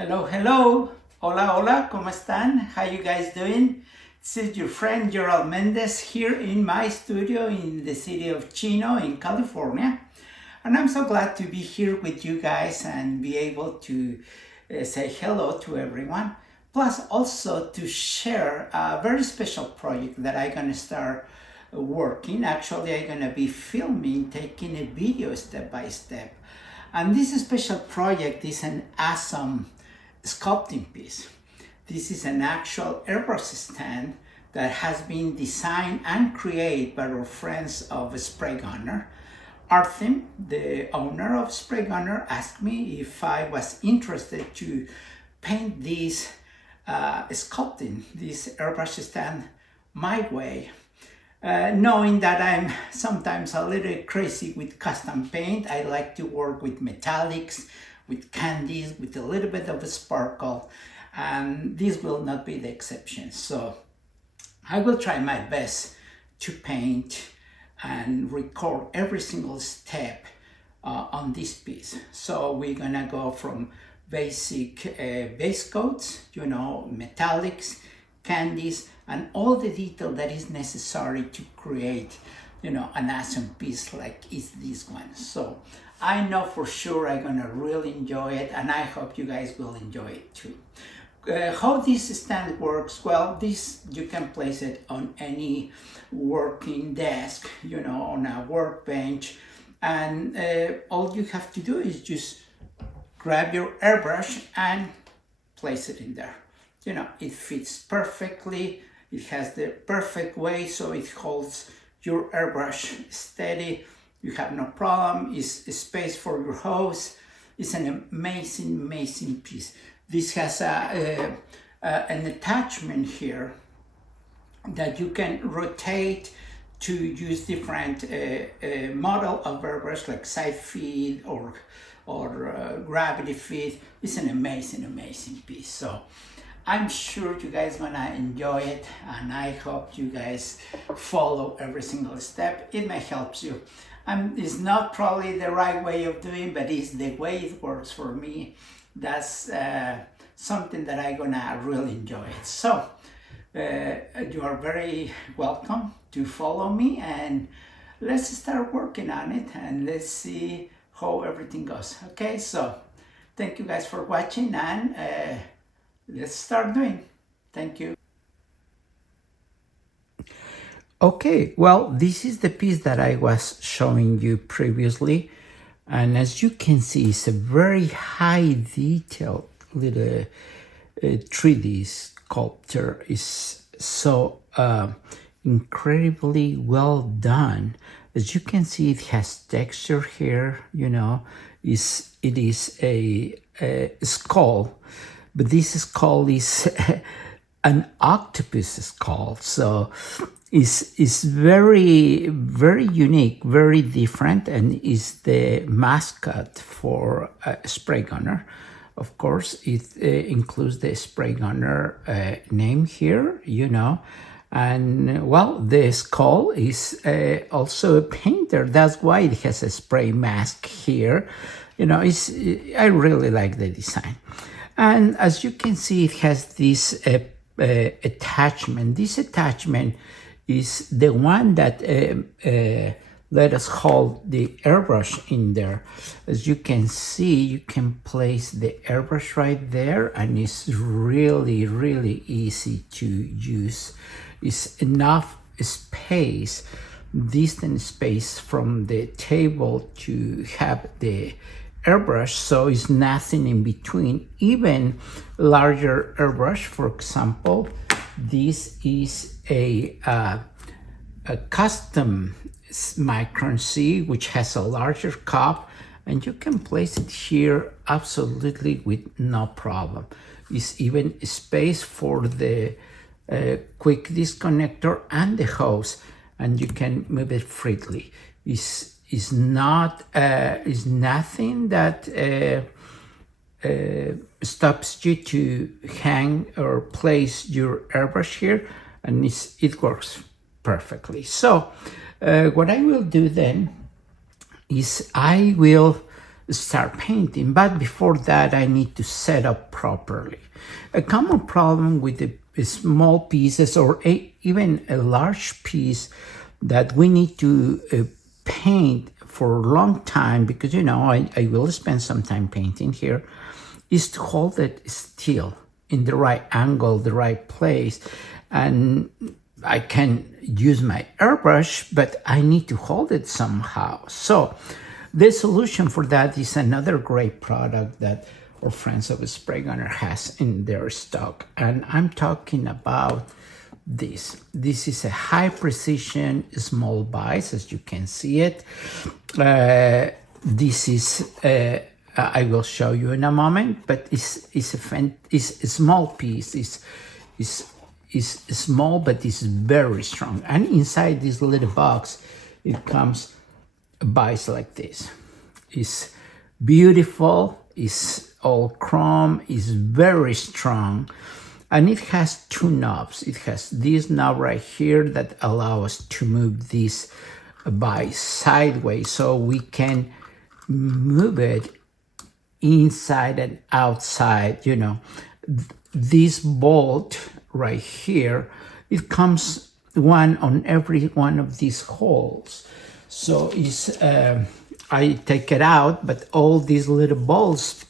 Hello, hello. Hola, hola. ¿Cómo están? How you guys doing? This is your friend Gerald Mendes here in my studio in the city of Chino in California. And I'm so glad to be here with you guys and be able to say hello to everyone. Plus also to share a very special project that I'm gonna start working. Actually, I'm gonna be filming, taking a video step by step. And this special project is an awesome sculpting piece. This is an actual airbrush stand that has been designed and created by our friends of Spray Gunner. Arthim, the owner of Spray Gunner, asked me if I was interested to paint this sculpting, this airbrush stand my way. Knowing that I'm sometimes a little crazy with custom paint, I like to work with metallics, with candies, with a little bit of a sparkle, and this will not be the exception. So I will try my best to paint and record every single step on this piece. So we're gonna go from basic base coats, metallics, candies, and all the detail that is necessary to create, an awesome piece like is this one. So I know for sure I'm gonna really enjoy it, and I hope you guys will enjoy it too. How this stand works, well, this you can place it on any working desk, on a workbench, and all you have to do is just grab your airbrush and place it in there. It fits perfectly. It has the perfect way, so it holds your airbrush steady. You have no problem. It's a space for your hose. It's an amazing, amazing piece. This has an attachment here that you can rotate to use different model of airbrush, like side feed or gravity feed. It's an amazing, amazing piece. So I'm sure you guys gonna enjoy it, and I hope you guys follow every single step. It may help you. It's not probably the right way of doing, but it's the way it works for me. That's something that I'm gonna really enjoy it. So you are very welcome to follow me, and let's start working on it, and let's see how everything goes. Okay, so thank you guys for watching, and let's start doing. Thank you. Okay, well, this is the piece that I was showing you previously, and as you can see, it's a very high detail little 3D sculpture. Is so incredibly well done. As you can see, it has texture here. It is a skull. But this skull is an octopus skull, so it's very, very unique, very different, and is the mascot for Spray Gunner. Of course, it includes the Spray Gunner name here, and well, the skull is also a painter. That's why it has a spray mask here. I really like the design. And as you can see, it has this attachment. This attachment is the one that let us hold the airbrush in there. As you can see, you can place the airbrush right there, and it's really, really easy to use. It's enough space, distant space from the table to have the airbrush, so it's nothing in between. Even larger airbrush, for example, this is a custom Micron C, which has a larger cup, and you can place it here absolutely with no problem. It's even space for the quick disconnector and the hose, and you can move it freely. Is nothing that stops you to hang or place your airbrush here, and it works perfectly. So what I will do then is I will start painting. But before that, I need to set up properly. A common problem with the small pieces or even a large piece that we need to paint for a long time, because I will spend some time painting here, is to hold it still in the right angle, the right place. And I can use my airbrush, but I need to hold it somehow. So the solution for that is another great product that our friends of Spray Gunner has in their stock. And I'm talking about this. This is a high precision small vise, as you can see it. This is I will show you in a moment, but it's a small piece. It's small, but it's very strong. And inside this little box, it comes a vise like this. It's beautiful. It's all chrome. It's very strong. And it has two knobs. It has this knob right here that allows us to move this vise sideways, so we can move it inside and outside. This bolt right here, it comes one on every one of these holes. So I take it out, but all these little bolts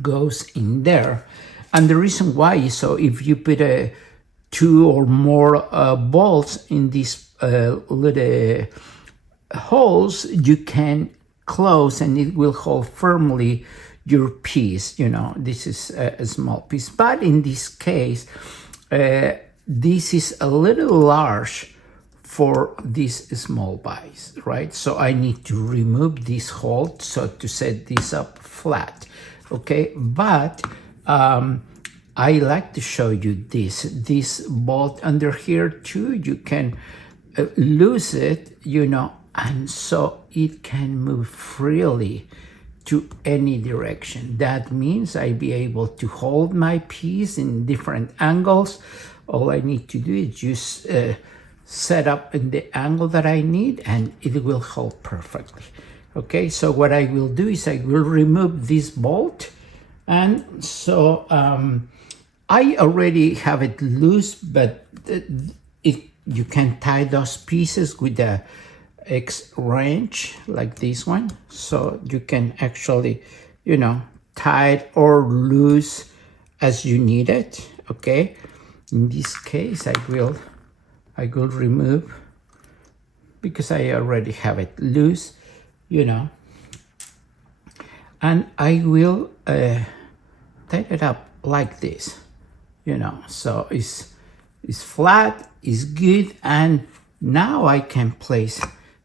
goes in there. And the reason why is, so if you put two or more bolts in these little holes, you can close and it will hold firmly your piece. This is a small piece, but in this case, this is a little large for this small vise, right? So I need to remove this hole so to set this up flat, okay? But I like to show you this bolt under here too. You can loose it, and so it can move freely to any direction. That means I'll be able to hold my piece in different angles. All I need to do is just set up in the angle that I need, and it will hold perfectly. Okay, so what I will do is I will remove this bolt. And so I already have it loose, but you can tie those pieces with a X wrench like this one. So you can actually, tie it or loose as you need it, okay? In this case, I will remove, because I already have it loose, and I will tie it up like this, so it's flat, it's good, and now I can place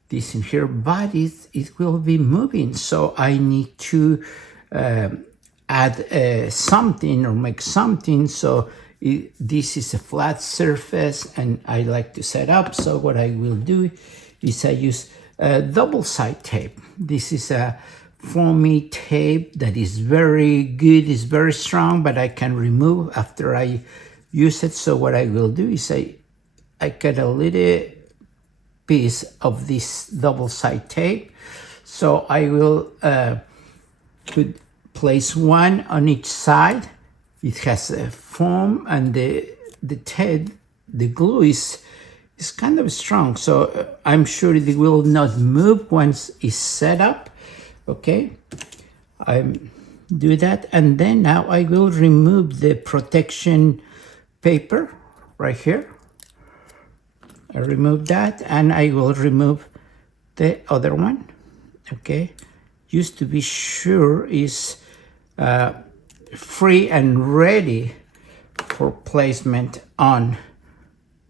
this in here, but it will be moving, so I need to add something or make something. So this is a flat surface and I like to set up. So what I will do is I use double side tape. This is a foamy tape that is very good, is very strong, but I can remove after I use it. So what I will do is I cut a little piece of this double side tape. So I will place one on each side. It has a foam, and the glue is kind of strong, so I'm sure it will not move once it's set up. Okay, I do that, and then now I will remove the protection paper right here. I remove that, and I will remove the other one. Okay, just to be sure is free and ready for placement on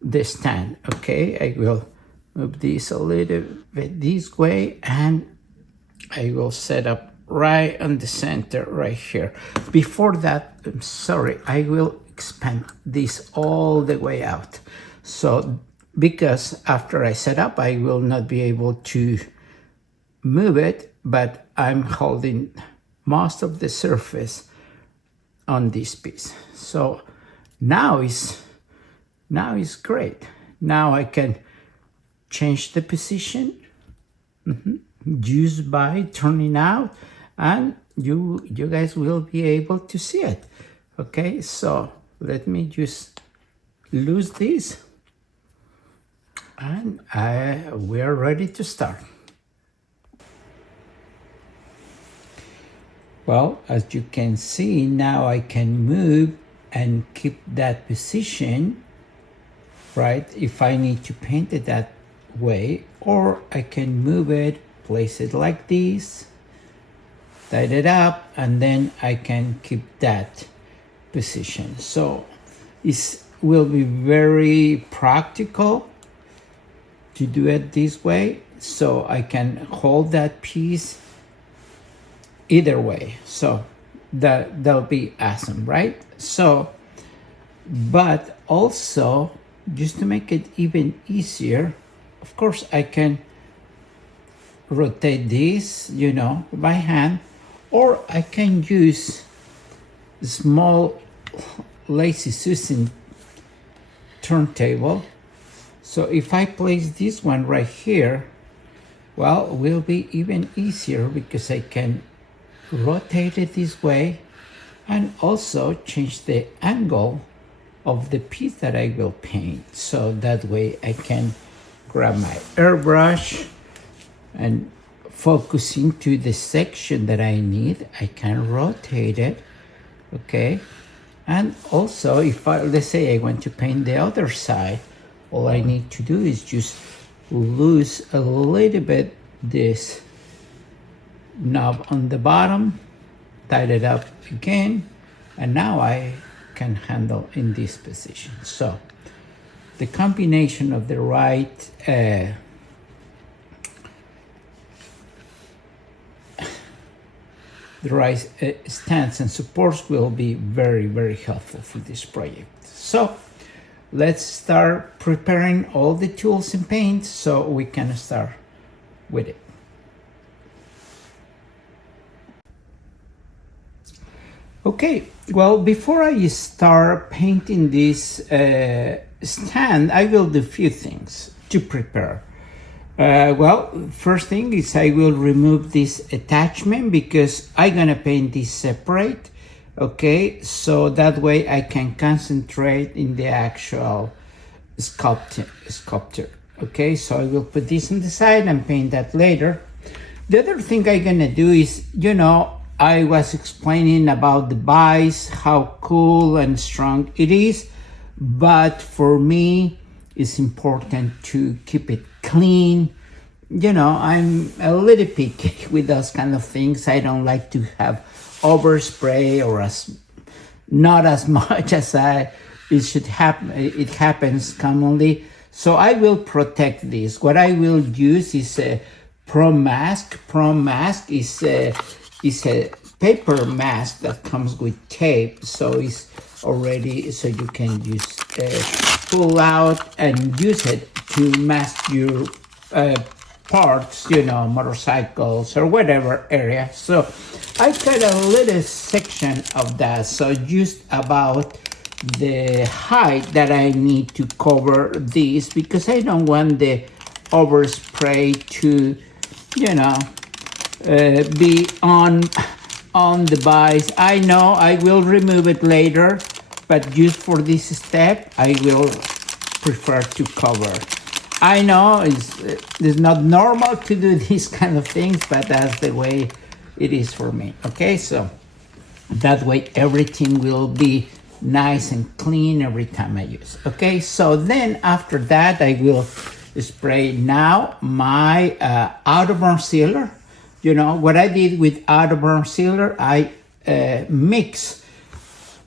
the stand. Okay, I will move this a little bit this way, and I will set up right on the center right here. Before that, I'm sorry, I will expand this all the way out. So because after I set up, I will not be able to move it, but I'm holding most of the surface on this piece. So now is great. Now I can change the position just by turning out, and you guys will be able to see it. Okay, so let me just lose this, and we are ready to start. Well, as you can see, now I can move and keep that position, right? If I need to paint it that way, or I can move it, place it like this, tight it up, and then I can keep that position. So it will be very practical to do it this way. So I can hold that piece either way. So that'll be awesome, right? So, but also, just to make it even easier, of course, I can rotate this, by hand, or I can use small Lazy Susan turntable. So if I place this one right here, well, it will be even easier because I can rotate it this way and also change the angle of the piece that I will paint. So that way I can grab my airbrush and focusing to the section that I need. I can rotate it, okay? And also if let's say I want to paint the other side, all I need to do is just loose a little bit this knob on the bottom, tight it up again, and now I can handle in this position. So the combination of the right stands and supports will be very, very helpful for this project. So let's start preparing all the tools and paint so we can start with it. Okay, well, before I start painting this stand, I will do a few things to prepare. Well, first thing is I will remove this attachment because I'm gonna paint this separate, okay? So that way I can concentrate in the actual sculpture, okay? So I will put this on the side and paint that later. The other thing I'm gonna do is, I was explaining about the vise, how cool and strong it is, but for me, it's important to keep it clean. I'm a little picky with those kind of things. I don't like to have overspray or not as much as it should happen. It happens commonly. So I will protect this. What I will use is a Pro Mask. Pro Mask is a paper mask that comes with tape, so it's already, so you can just pull out and use it to mask your parts, motorcycles or whatever area. So I cut a little section of that, so just about the height that I need to cover this, because I don't want the overspray to, be on the vise. I know I will remove it later, but just for this step, I will prefer to cover. I know it's not normal to do these kind of things, but that's the way it is for me. Okay, so that way everything will be nice and clean every time I use. Okay, so then after that, I will spray now my out-of-burn sealer. What I did with out-of-burn sealer, I mix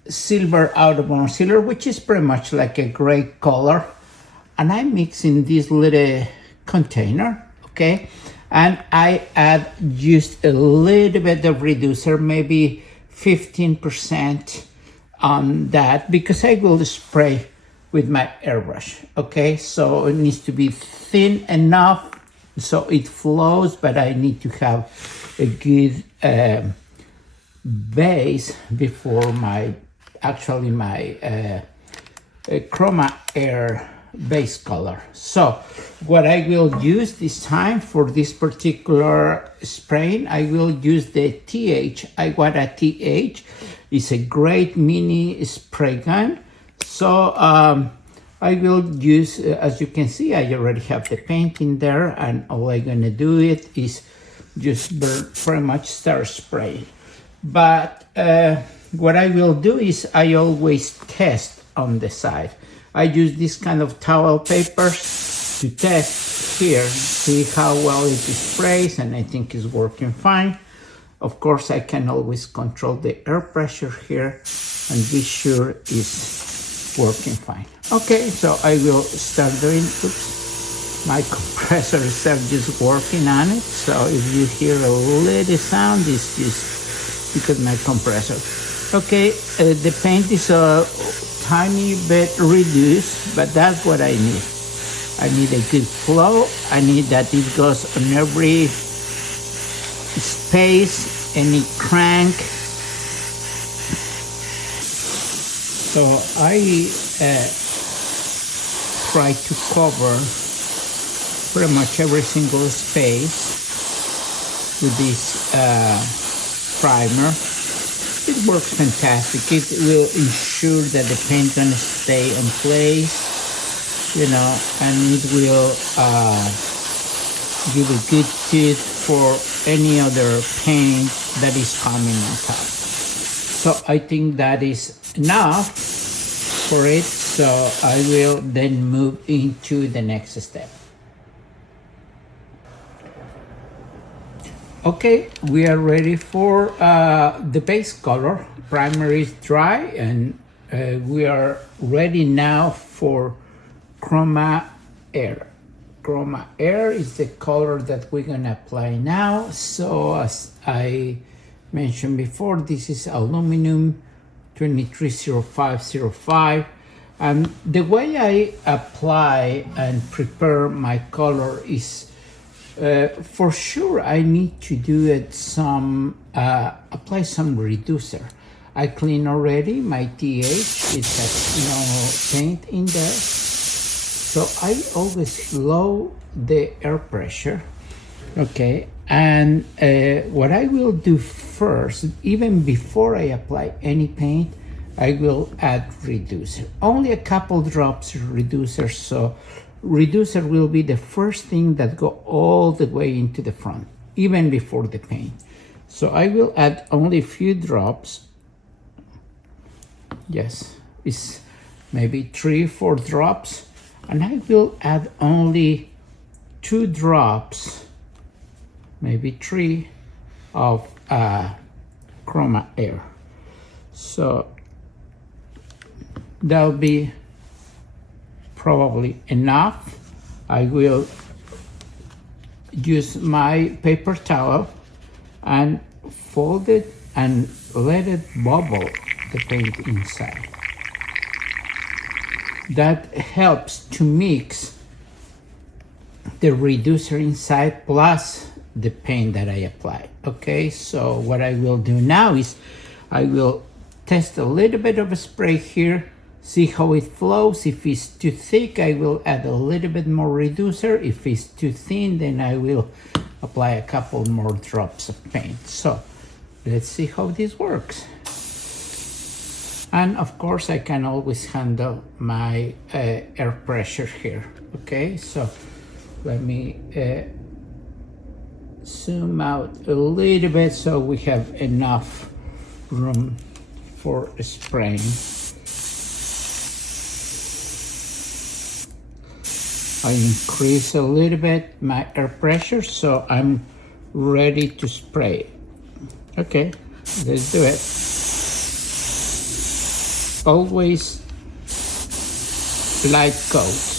silver out-of-burn sealer, which is pretty much like a gray color, and I mix in this little container, okay? And I add just a little bit of reducer, maybe 15% on that, because I will spray with my airbrush, okay? So it needs to be thin enough so it flows, but I need to have a good base before my chroma air base color. So what I will use this time for this particular spraying, I will use the TH. Iwata TH. It's a great mini spray gun. So I will use, as you can see, I already have the paint in there, and all I'm gonna do it is just very much start spraying. But what I will do is I always test on the side. I use this kind of towel papers to test here, see how well it sprays, and I think it's working fine. Of course, I can always control the air pressure here and be sure it's working fine. Okay, so I will start doing, oops, my compressor start just working on it. So if you hear a little sound, it's just because my compressor. Okay, the paint is a tiny bit reduced, but that's what I need. I need a good flow. I need that it goes on every space, any crank. So I try to cover pretty much every single space with this primer. It works fantastic. It will ensure that the paint gonna stay in place, you know, and it will give a good tooth for any other paint that is coming on top. So I think that is enough for it. So I will then move into the next step. Okay, we are ready for the base color. Primer is dry, and we are ready now for Chroma Air. Chroma Air is the color that we're gonna apply now. So as I mentioned before, this is aluminum 230505. And the way I apply and prepare my color is for sure I need to do it apply some reducer. I clean already my TH, it has no paint in there. So I always lower the air pressure, okay? And what I will do first, even before I apply any paint, I will add reducer. Only a couple drops of reducer, so reducer will be the first thing that go all the way into the front, even before the paint. So I will add only a few drops. Yes, it's maybe 3-4 drops. And I will add only 2 drops, maybe 3 of Chroma Air. So that'll be probably enough. I will use my paper towel and fold it and let it bubble the paint inside. That helps to mix the reducer inside plus the paint that I apply. Okay, so what I will do now is I will test a little bit of a spray here, see how it flows. If it's too thick, I will add a little bit more reducer. If it's too thin, then I will apply a couple more drops of paint. So let's see how this works. And of course, I can always handle my air pressure here. Okay, so let me zoom out a little bit so we have enough room for spraying. I increase a little bit my air pressure so I'm ready to spray. Okay, let's do it. Always light coats,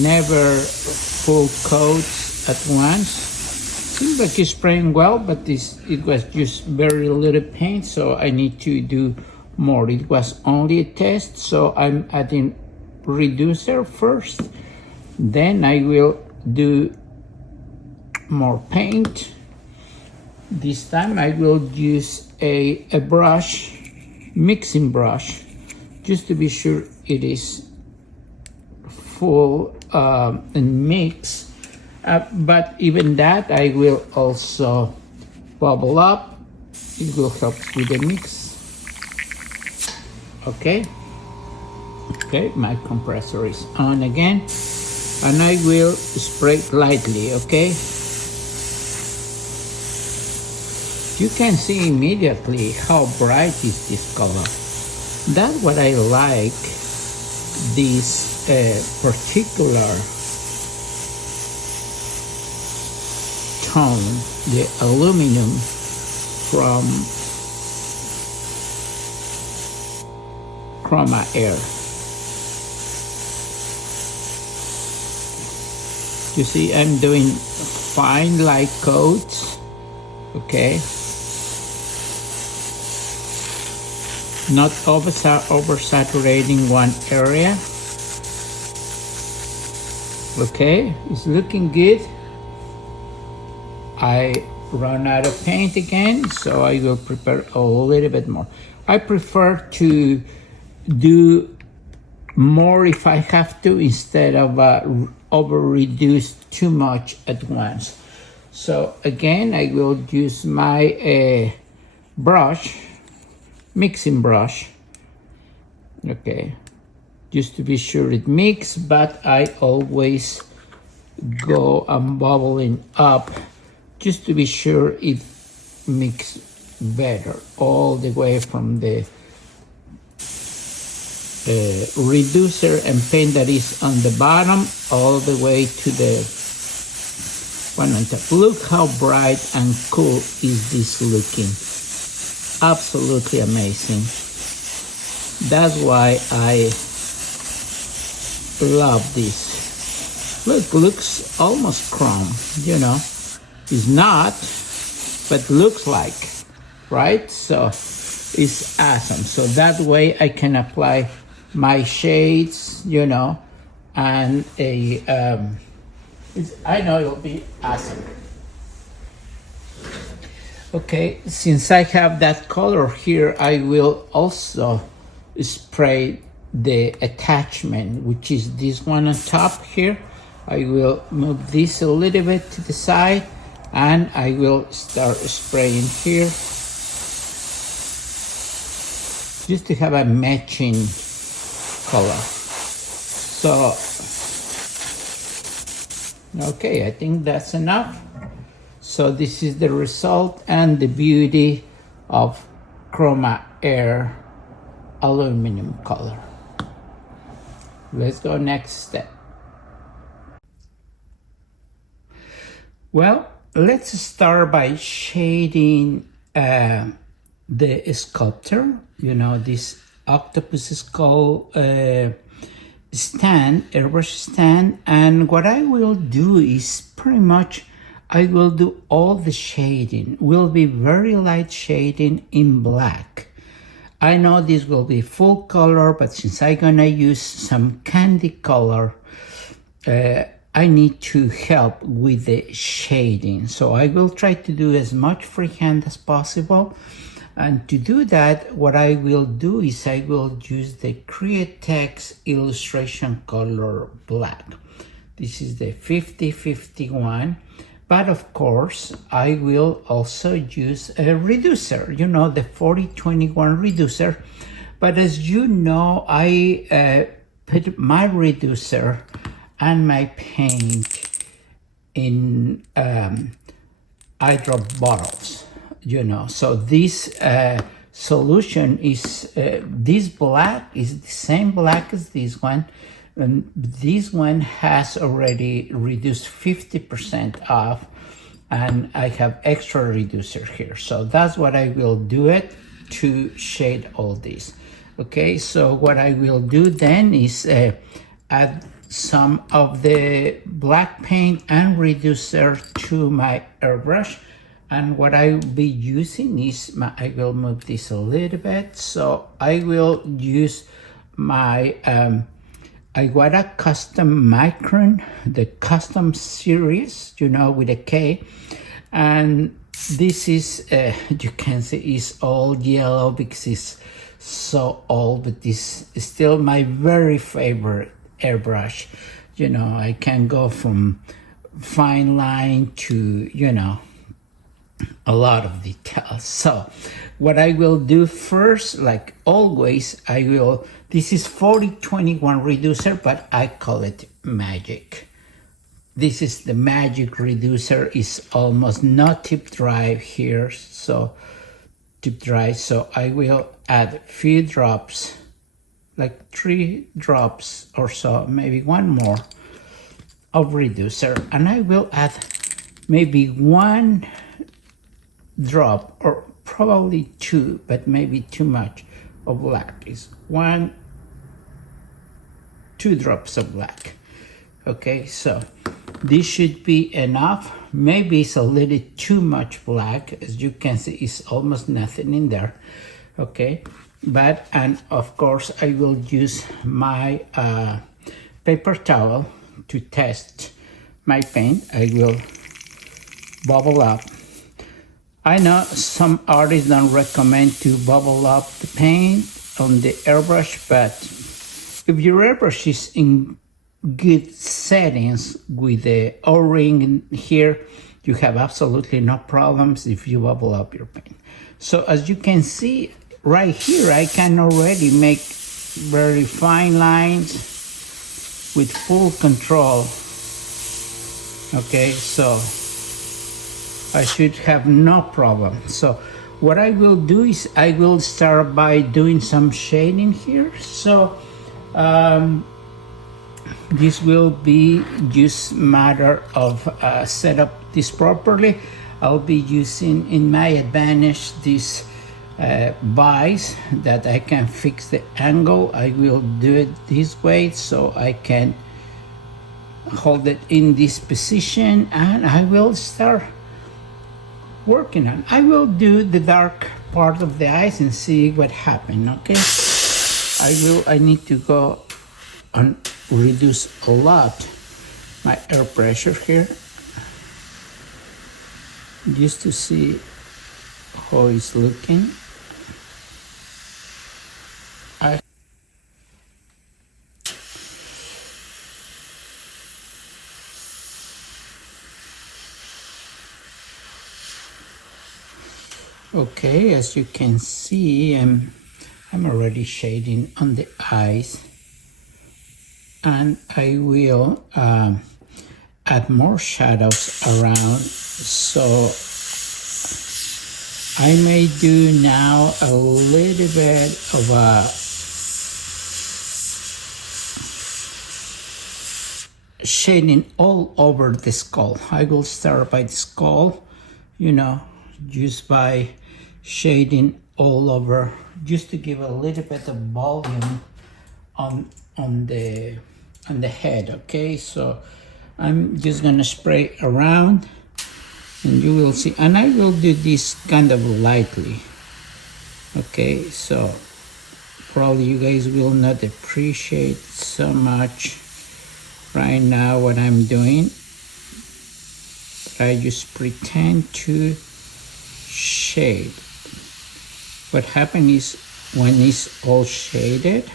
never full coats at once. Seems like it's spraying well, but it was just very little paint, so I need to do more. It was only a test, so I'm adding reducer first, then I will do more paint. This time I will use a brush, mixing brush, just to be sure it is full and mix. But even that, I will also bubble up. It will help with the mix. Okay. Okay, my compressor is on again, and I will spray lightly. Okay. You can see immediately how bright is this color. That's what I like, this particular tone, the aluminum from Chroma Air. You see, I'm doing fine light coats, okay? Not oversaturating one area. Okay, it's looking good. I run out of paint again, so I will prepare a little bit more. I prefer to do more if I have to, instead of over reduce too much at once. So again, I will use my brush, mixing brush, okay, just to be sure it mix, but I always go and bubbling up just to be sure it mix better, all the way from the reducer and paint that is on the bottom all the way to the one on top. Look how bright and cool is this looking. Absolutely amazing. That's why I love this. Look, looks almost chrome, you know. It's not, but looks like, right? So it's awesome. So that way I can apply my shades, you know, and I know it'll be awesome. Okay, since I have that color here, I will also spray the attachment, which is this one on top here. I will move this a little bit to the side, and I will start spraying here just to have a matching color. So, okay, I think that's enough. So this is the result and the beauty of Chroma Air aluminum color. Let's go next step. Well, let's start by shading the sculpture, you know, this octopus skull stand, airbrush stand. And what I will do is pretty much, I will do all the shading, will be very light shading in black. I know this will be full color, but since I'm gonna use some candy color, I need to help with the shading. So I will try to do as much freehand as possible. And to do that, what I will do is I will use the Createx illustration color black. This is the 5051. But of course, I will also use a reducer, you know, the 4021 reducer. But as you know, I put my reducer and my paint in eyedrop bottles, you know. So this solution is, this black is the same black as this one. And this one has already reduced 50% off, and I have extra reducer here. So that's what I will do it to shade all this. Okay, so what I will do then is add some of the black paint and reducer to my airbrush. And what I will be using is, I will move this a little bit. So I will use my Iwata Custom Micron, the custom series, you know, with a K. And this is, you can see, is all yellow because it's so old, but this is still my very favorite airbrush. You know, I can go from fine line to, you know, a lot of details. So what I will do first, like always, this is 4021 reducer, but I call it magic. This is the magic reducer. Is almost not tip dry here, so tip dry. So I will add a few drops, like 3 drops or so, maybe one more of reducer, and I will add maybe 1 drop, or probably 2, but maybe too much, of black. Is 1, 2 drops of black. Okay, so this should be enough. Maybe it's a little too much black. As you can see, it's almost nothing in there. Okay, but, and of course I will use my paper towel to test my paint. I will bubble up. I know some artists don't recommend to bubble up the paint on the airbrush, but if your airbrush is in good settings with the O-ring here, you have absolutely no problems if you bubble up your paint. So as you can see right here, I can already make very fine lines with full control. Okay, so I should have no problem. So what I will do is I will start by doing some shading here. So this will be just matter of set up this properly. I'll be using in my advantage this vise that I can fix the angle. I will do it this way so I can hold it in this position, and I will start working on. I will do the dark part of the eyes and see what happened. Okay, I need to go and reduce a lot my air pressure here just to see how it's looking. Okay, as you can see, I'm already shading on the eyes, and I will add more shadows around. So I may do now a little bit of a shading all over the skull. I will start by the skull, you know, just by shading all over, just to give a little bit of volume on the head. Okay, so I'm just gonna spray around, and you will see, and I will do this kind of lightly. Okay, so probably you guys will not appreciate so much right now what I'm doing, but I just pretend to shade. What happens is when it's all shaded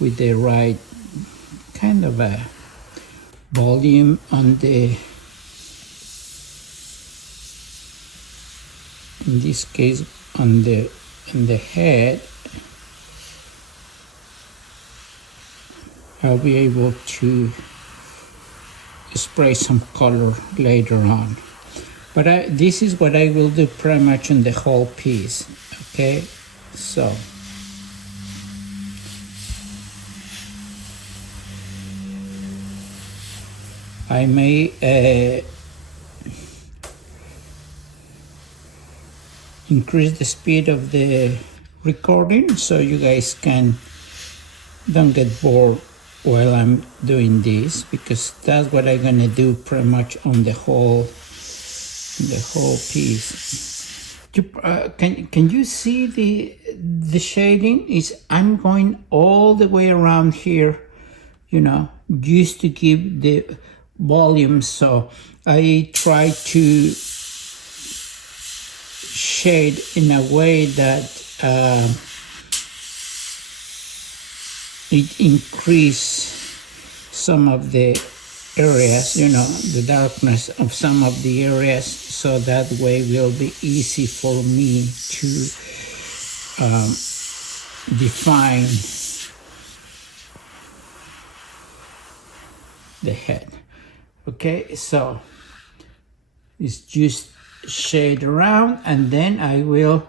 with the right kind of a volume on the, in this case on the head, I'll be able to spray some color later on. But this is what I will do pretty much on the whole piece. Okay, so I may increase the speed of the recording so you guys don't get bored while I'm doing this, because that's what I'm gonna do pretty much on the whole piece. Can you see the shading? I'm going all the way around here, you know, just to give the volume. So I try to shade in a way that it increase some of the areas, you know, the darkness of some of the areas, so that way will be easy for me to define the head. Okay, so it's just shade around, and then I will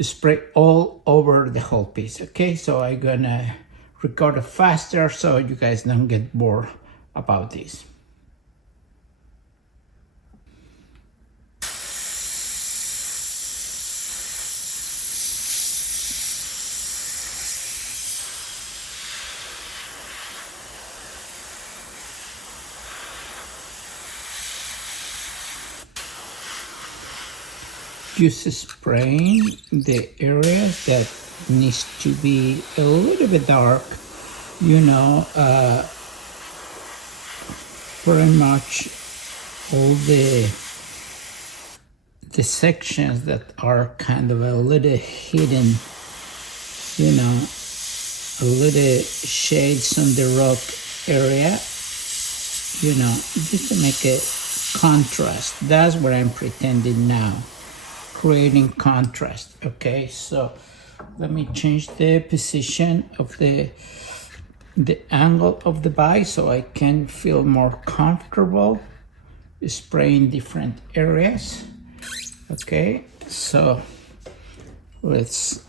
spray all over the whole piece. Okay, so I'm gonna record it faster so you guys don't get bored about this. Just spraying the areas that needs to be a little bit dark, you know, pretty much all the sections that are kind of a little hidden, you know, a little shades on the rock area, you know, just to make a contrast. That's what I'm pretending now, creating contrast. Okay, so let me change the position of the angle of the bite so I can feel more comfortable spraying different areas. Okay, so let's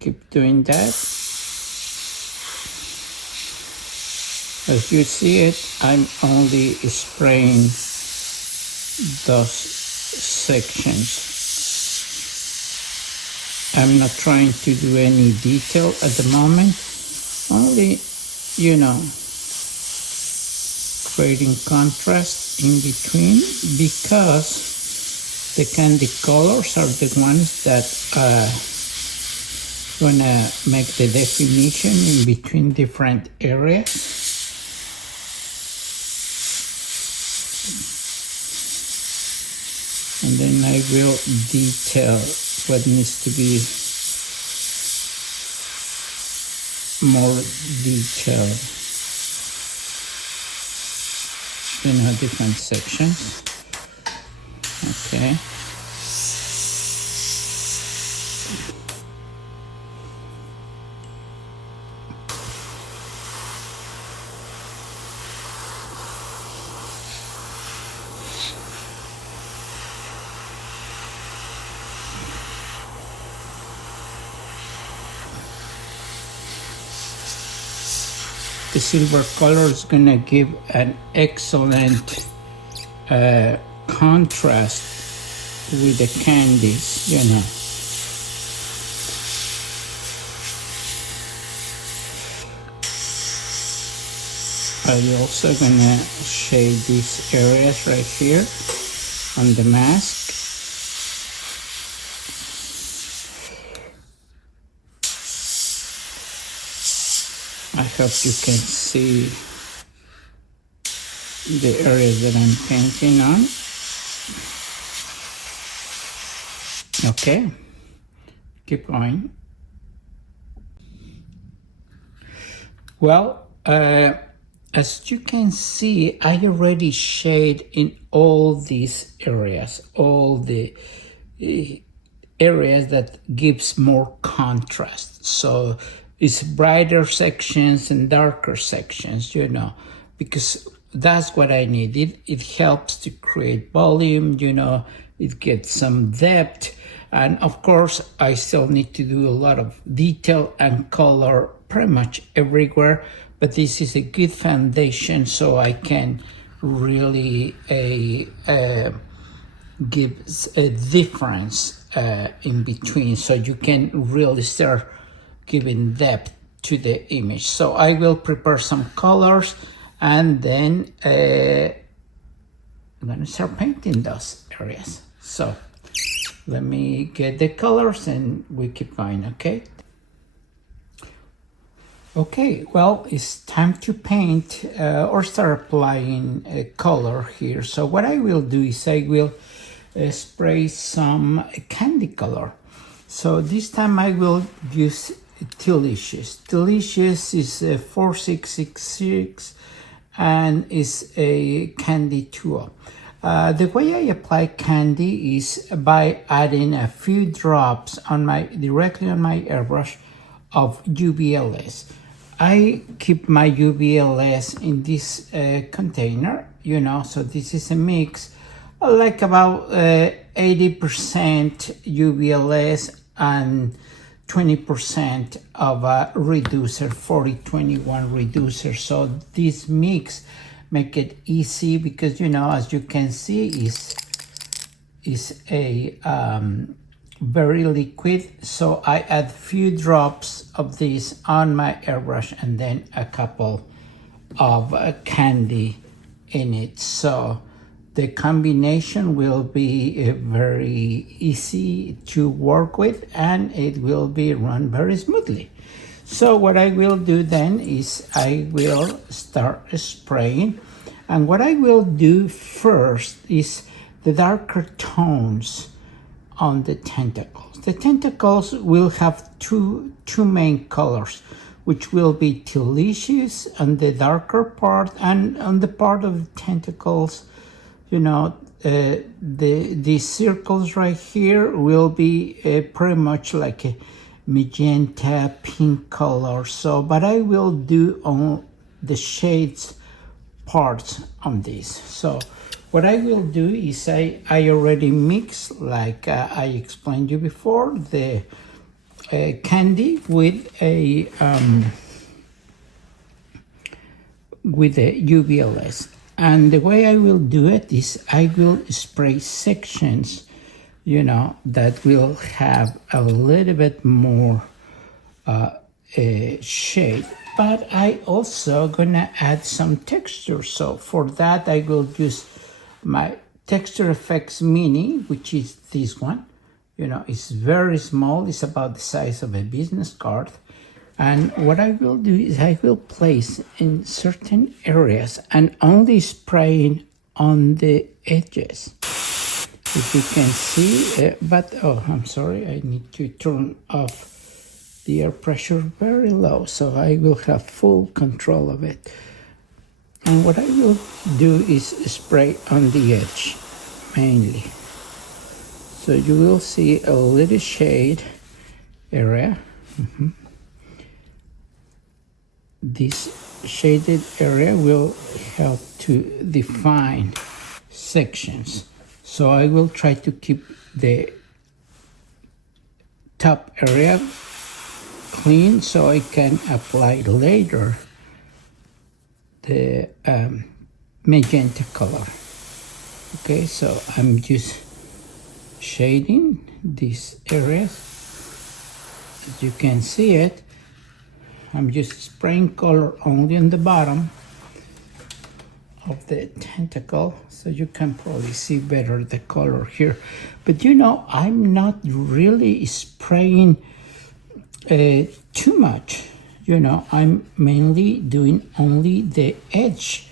keep doing that. As you see it, I'm only spraying those sections. I'm not trying to do any detail at the moment, only, you know, creating contrast in between, because the candy colors are the ones that gonna make the definition in between different areas. And then I will detail what needs to be more detailed, you know, different sections. Okay. The silver color is gonna give an excellent contrast with the candies, you know. I'm also gonna shade these areas right here on the mask. I hope you can see the areas that I'm painting on. Okay, keep going. Well, as you can see, I already shade in all these areas, all the areas that gives more contrast. So it's brighter sections and darker sections, you know, because that's what I need. It helps to create volume, you know, it gets some depth. And of course, I still need to do a lot of detail and color pretty much everywhere, but this is a good foundation so I can really give a difference in between, so you can really start giving depth to the image. So I will prepare some colors, and then I'm gonna start painting those areas. So let me get the colors and we keep going, okay? Okay, well, it's time to paint or start applying a color here. So what I will do is I will spray some candy color. So this time I will use Delicious. Delicious is a 4666 and is a candy tool. The way I apply candy is by adding a few drops directly on my airbrush of UVLS. I keep my UVLS in this container, so this is a mix, like about 80% UVLS and 20% of a reducer, 4021 reducer. So this mix make it easy because, as you can see, is a very liquid. So I add few drops of this on my airbrush and then a couple of candy in it. So the combination will be very easy to work with and it will be run very smoothly. So what I will do then is I will start spraying, and what I will do first is the darker tones on the tentacles. The tentacles will have two main colors, which will be Delicious on the darker part, and on the part of the tentacles, these circles right here will be pretty much like a magenta pink color. So, but I will do on the shades parts on this. So what I will do is I already mix, like I explained you before, the candy with a UVLS. And the way I will do it is I will spray sections, that will have a little bit more shade. But I also gonna add some texture. So for that I will use my Texture Effects Mini, which is this one. It's very small. It's about the size of a business card. And what I will do is I will place in certain areas and only spraying on the edges. If you can see, I'm sorry, I need to turn off the air pressure very low so I will have full control of it. And what I will do is spray on the edge mainly. So you will see a little shade area. This shaded area will help to define sections. So I will try to keep the top area clean so I can apply later the magenta color. Okay, so I'm just shading these areas. As you can see it, I'm just spraying color only on the bottom of the tentacle, so you can probably see better the color here. But I'm not really spraying too much. I'm mainly doing only the edge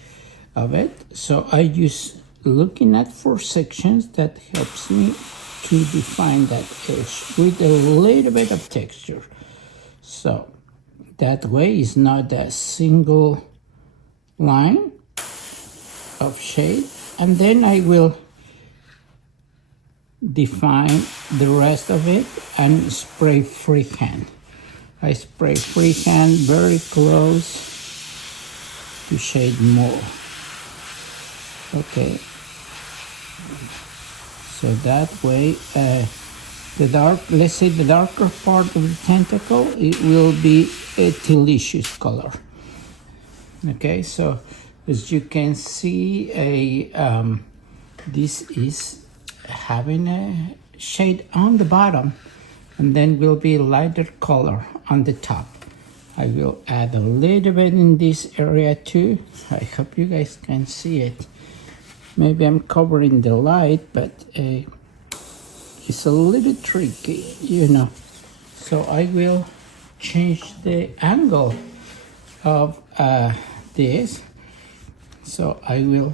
of it. So I just looking at 4 sections that helps me to define that edge with a little bit of texture. So that way it's not a single line of shade. And then I will define the rest of it and spray freehand. I spray freehand very close to shade more. Okay. So that way, let's say the darker part of the tentacle, it will be a Delicious color. Okay, so as you can see, this is having a shade on the bottom, and then will be lighter color on the top. I will add a little bit in this area too. I hope you guys can see it. Maybe I'm covering the light, but it's a little tricky, So I will change the angle of this. So I will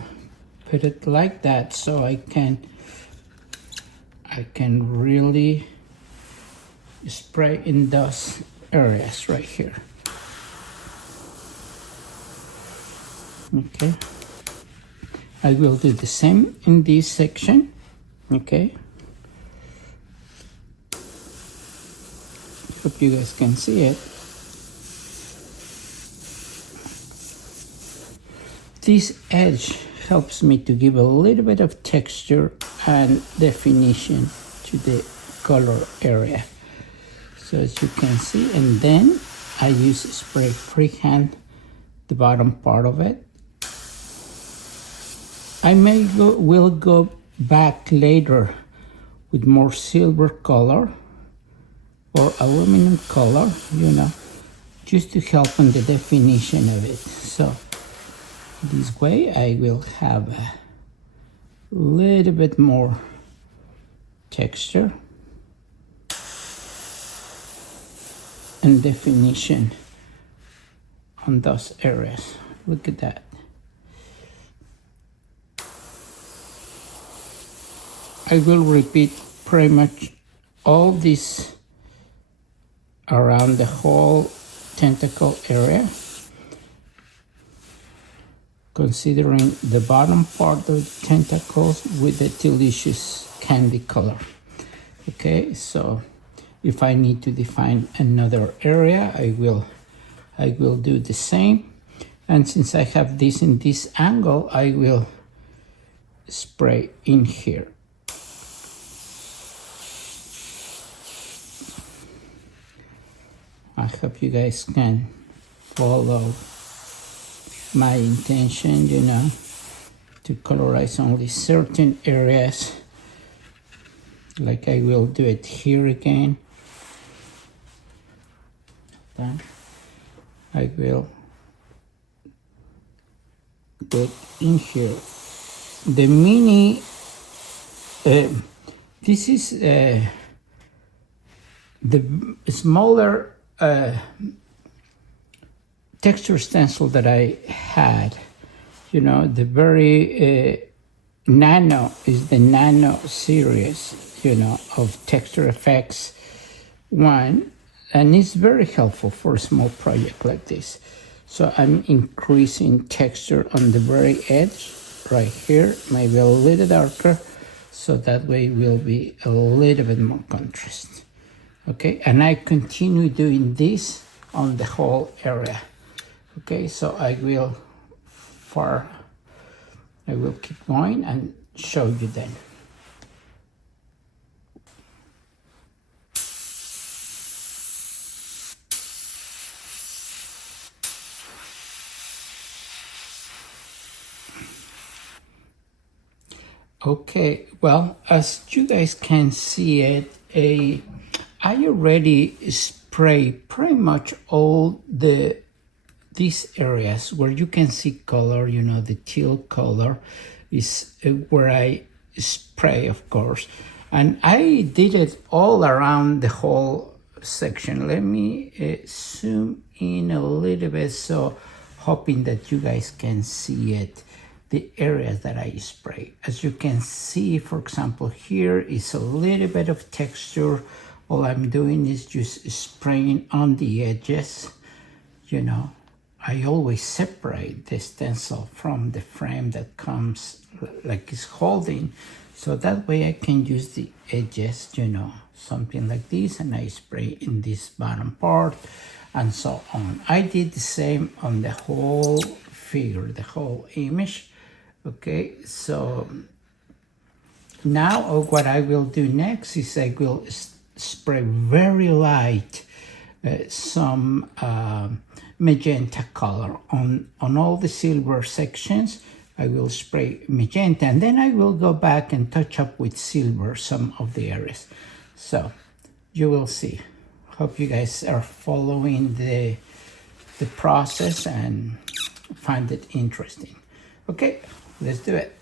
put it like that so I can really spray in those areas right here. Okay, I will do the same in this section. Okay, hope you guys can see it. This edge helps me to give a little bit of texture and definition to the color area. So as you can see, and then I use spray freehand the bottom part of it. I will go back later with more silver color or aluminum color, you know, just to help in the definition of it. So this way I will have a little bit more texture and definition on those areas. Look at that. I will repeat pretty much all this around the whole tentacle area, considering the bottom part of the tentacles with the delicious candy color. Okay, so if I need to define another area, I will do the same. And since I have this in this angle, I will spray in here. I hope you guys can follow my intention, you know, to colorize only certain areas. Like I will do it here again. Then I will do it in here. The mini, this is the smaller texture stencil that I had. You know, the very nano is the nano series, you know, of texture effects one, and it's very helpful for a small project like this. So I'm increasing texture on the very edge right here, maybe a little darker, so that way it will be a little bit more contrast. Okay, and I continue doing this on the whole area. Okay, so I will keep going and show you then. Okay, well, as you guys can see it, I already spray pretty much all these areas where you can see color, you know, the teal color is where I spray, of course. And I did it all around the whole section. Let me zoom in a little bit, so hoping that you guys can see it, the areas that I spray. As you can see, for example, here is a little bit of texture. All I'm doing is just spraying on the edges, you know. I always separate the stencil from the frame that comes like it's holding, so that way I can use the edges, you know, something like this, and I spray in this bottom part and so on. I did the same on the whole figure, the whole image. Okay, so now what I will do next is I will spray very light some magenta color on all the silver sections. I will spray magenta, and then I will go back and touch up with silver some of the areas. So you will see. Hope you guys are following the process and find it interesting. Okay, let's do it.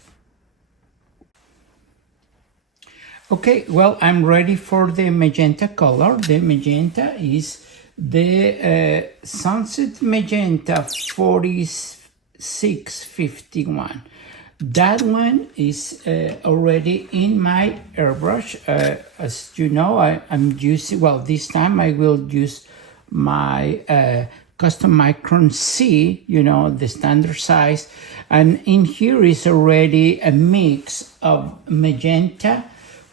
Okay, well, I'm ready for the magenta color. The magenta is the Sunset Magenta 4651. That one is already in my airbrush. As you know, I'm using, well, this time I will use my custom micron C, you know, the standard size. And in here is already a mix of magenta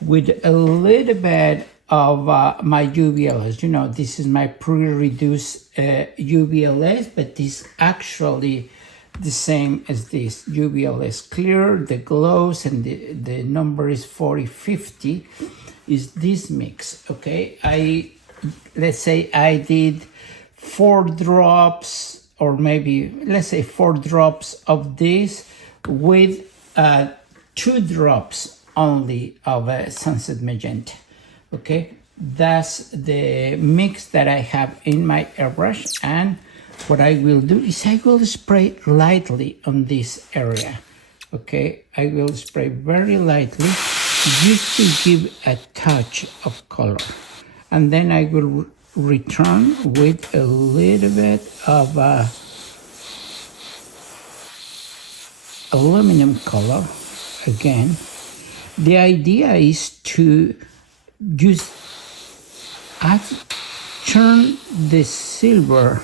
with a little bit of my UVLS. You know, this is my pre-reduced UVLS, but this actually the same as this UVLS clear, the glows, and the number is 4050 is this mix. Okay, let's say I did 4 drops, or maybe let's say 4 drops of this with 2 drops only of sunset magenta. Okay, that's the mix that I have in my airbrush, and what I will do is I will spray lightly on this area. Okay, I will spray very lightly just to give a touch of color, and then I will return with a little bit of aluminum color again. The idea is to just turn the silver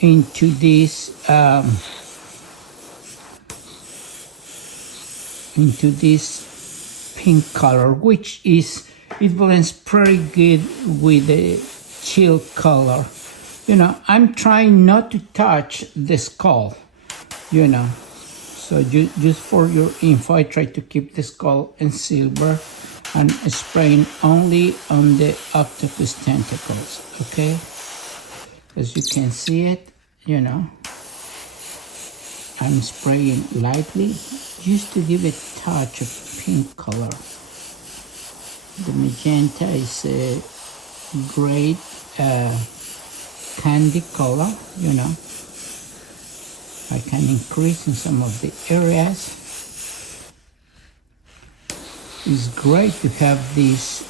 into this pink color, which is, it blends pretty good with the teal color. You know, I'm trying not to touch the skull, you know, so just for your info, I try to keep the skull in silver and spraying only on the octopus tentacles. Okay, as you can see it, you know, I'm spraying lightly just to give a touch of pink color. The magenta is a great candy color, you know. I can increase in some of the areas. It's great to have this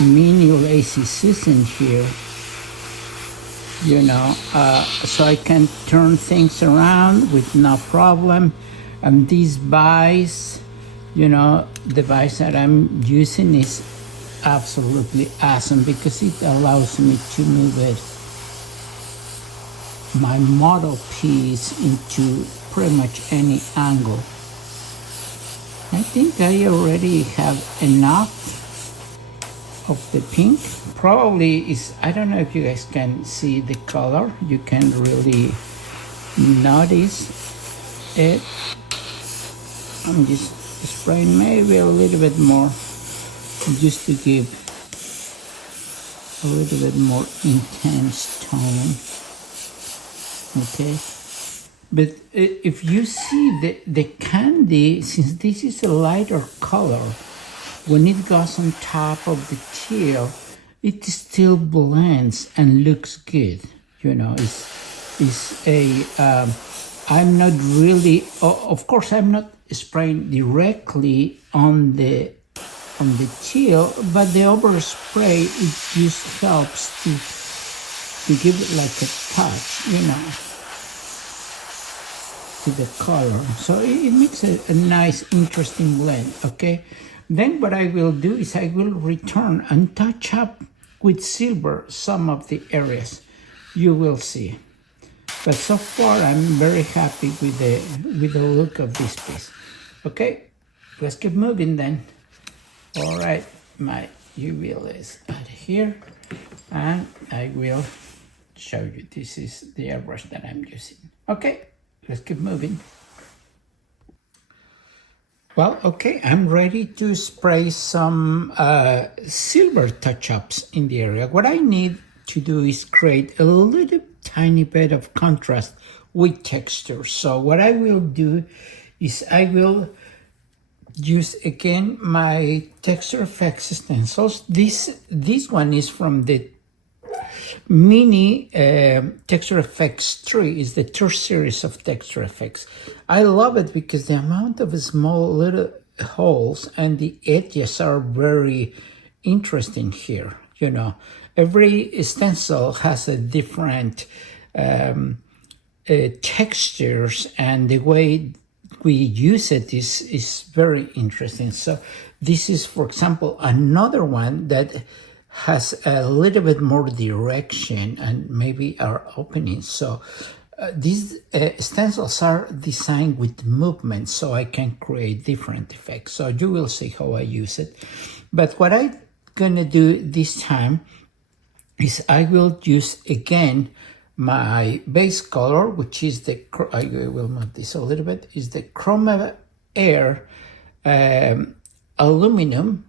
mini lazy season here, you know, so I can turn things around with no problem. And these vise, you know, the vise that I'm using is absolutely awesome because it allows me to move my model piece into pretty much any angle. I think I already have enough of the pink. Probably is, I don't know if you guys can see the color. You can really notice it. I'm just spraying maybe a little bit more just to give a little bit more intense tone. Okay, but if you see the candy, since this is a lighter color, when it goes on top of the teal, it still blends and looks good. You know, it's a I'm not really, of course I'm not spraying directly on the teal, but the overspray, it just helps to give it like a touch, you know, to the color. So it makes a nice, interesting blend, okay? Then what I will do is I will return and touch up with silver some of the areas. You will see. But so far, I'm very happy with the look of this piece. Okay, let's keep moving then. All right, my UV is out here, and I will show you. This is the airbrush that I'm using. Okay, let's keep moving. Well, okay, I'm ready to spray some silver touch-ups in the area. What I need to do is create a little tiny bit of contrast with texture. So what I will do is I will use again my texture effects stencils. This one is from the mini texture effects tree, is the third series of texture effects. I love it because the amount of small little holes and the edges are very interesting here. You know, every stencil has a different textures, and the way we use it is very interesting. So this is, for example, another one that has a little bit more direction and maybe our opening. So these stencils are designed with movement, so I can create different effects. So you will see how I use it. But what I'm gonna do this time is I will use again my base color, which is the, I will move this a little bit, is the Chroma Air aluminum,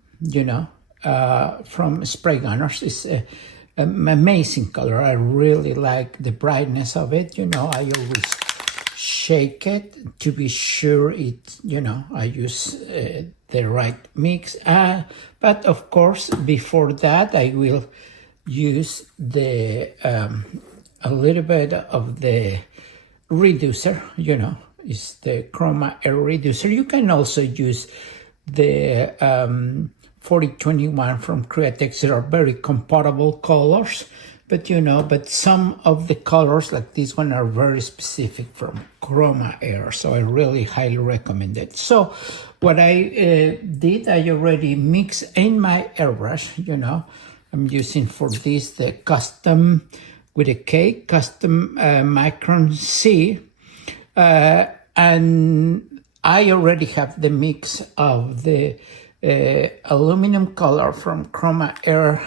from Spray Gunners. It's an amazing color. I really like the brightness of it. I always shake it to be sure it, I use the right mix. But of course, before that, I will use the a little bit of the reducer, is the Chroma Air reducer. You can also use the 4021 from Createx. They are very compatible colors, but some of the colors like this one are very specific from Chroma Air, so I really highly recommend it. So what I did, I already mixed in my airbrush. I'm using for this the custom with a K, custom Micron C, and I already have the mix of the aluminum color from Chroma Air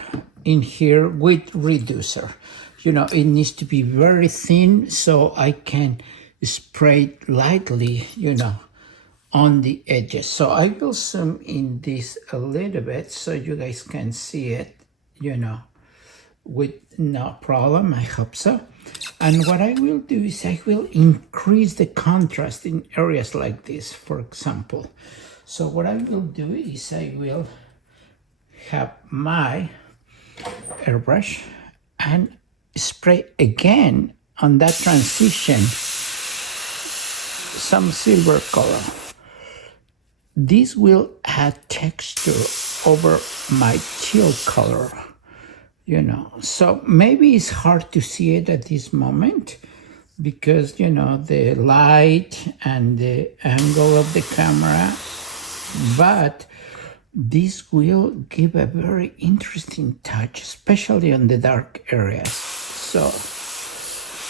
in here with reducer. It needs to be very thin so I can spray it lightly, on the edges. So I will zoom in this a little bit so you guys can see it, with no problem. I hope so. And what I will do is I will increase the contrast in areas like this, for example. So what I will do is I will have my airbrush and spray again on that transition some silver color. This will add texture over my teal color. So maybe it's hard to see it at this moment because, the light and the angle of the camera, but this will give a very interesting touch, especially on the dark areas. So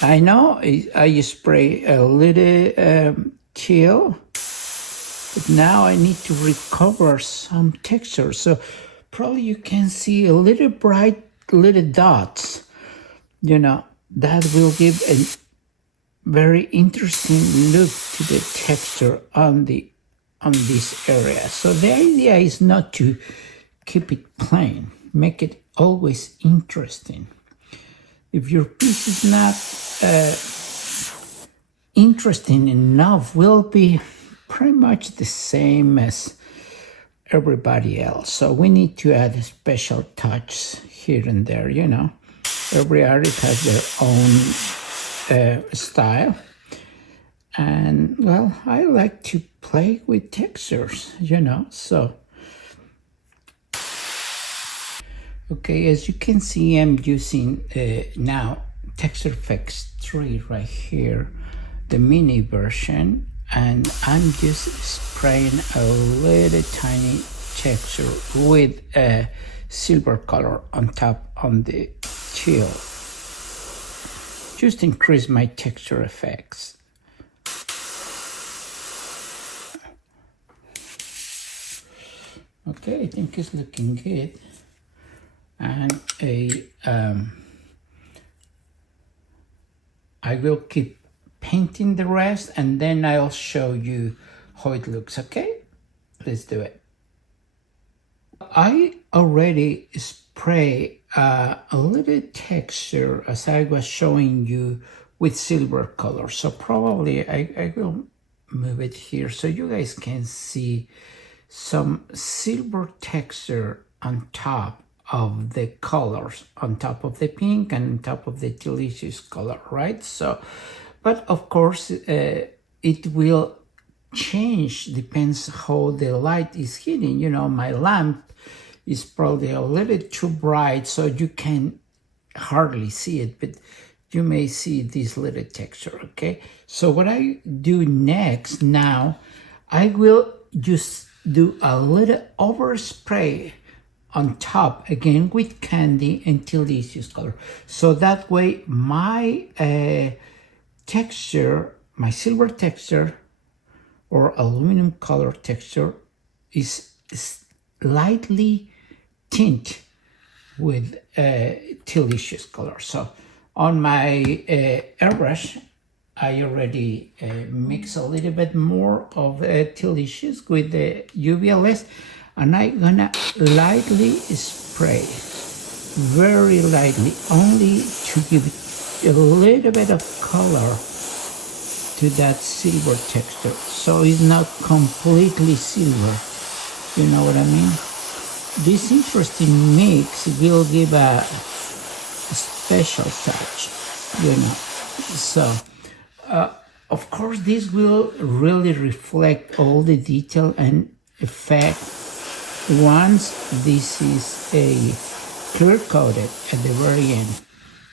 I know I spray a little teal, but now I need to recover some texture. So probably you can see a little bright little dots, that will give a very interesting look to the texture on this area. So the idea is not to keep it plain, make it always interesting. If your piece is not interesting enough, will be pretty much the same as everybody else. So we need to add a special touch here and there, Every artist has their own style. And, well, I like to play with textures, so. Okay, as you can see, I'm using now Texture Effects 3 right here, the mini version, and I'm just spraying a little tiny texture with a silver color on top on the teal. Just increase my texture effects. Okay, I think it's looking good. And I will keep painting the rest and then I'll show you how it looks, okay? Let's do it. I already spray a little texture as I was showing you with silver color. So probably I will move it here so you guys can see some silver texture on top of the colors, on top of the pink and on top of the delicious color, right? So, but of course, it will change, depends how the light is hitting. You know, my lamp is probably a little too bright, so you can hardly see it, but you may see this little texture, okay? So what I do next now, I will just do a little overspray on top, again with candy and delicious color. So that way my texture, my silver texture or aluminum color texture is slightly tint with delicious color. So on my airbrush, I already mix a little bit more of delicious with the UV and I'm gonna lightly spray, very lightly, only to give a little bit of color to that silver texture. So it's not completely silver, you know what I mean? This interesting mix will give a special touch, you know. So, of course, this will really reflect all the detail and effect once this is a clear coated at the very end.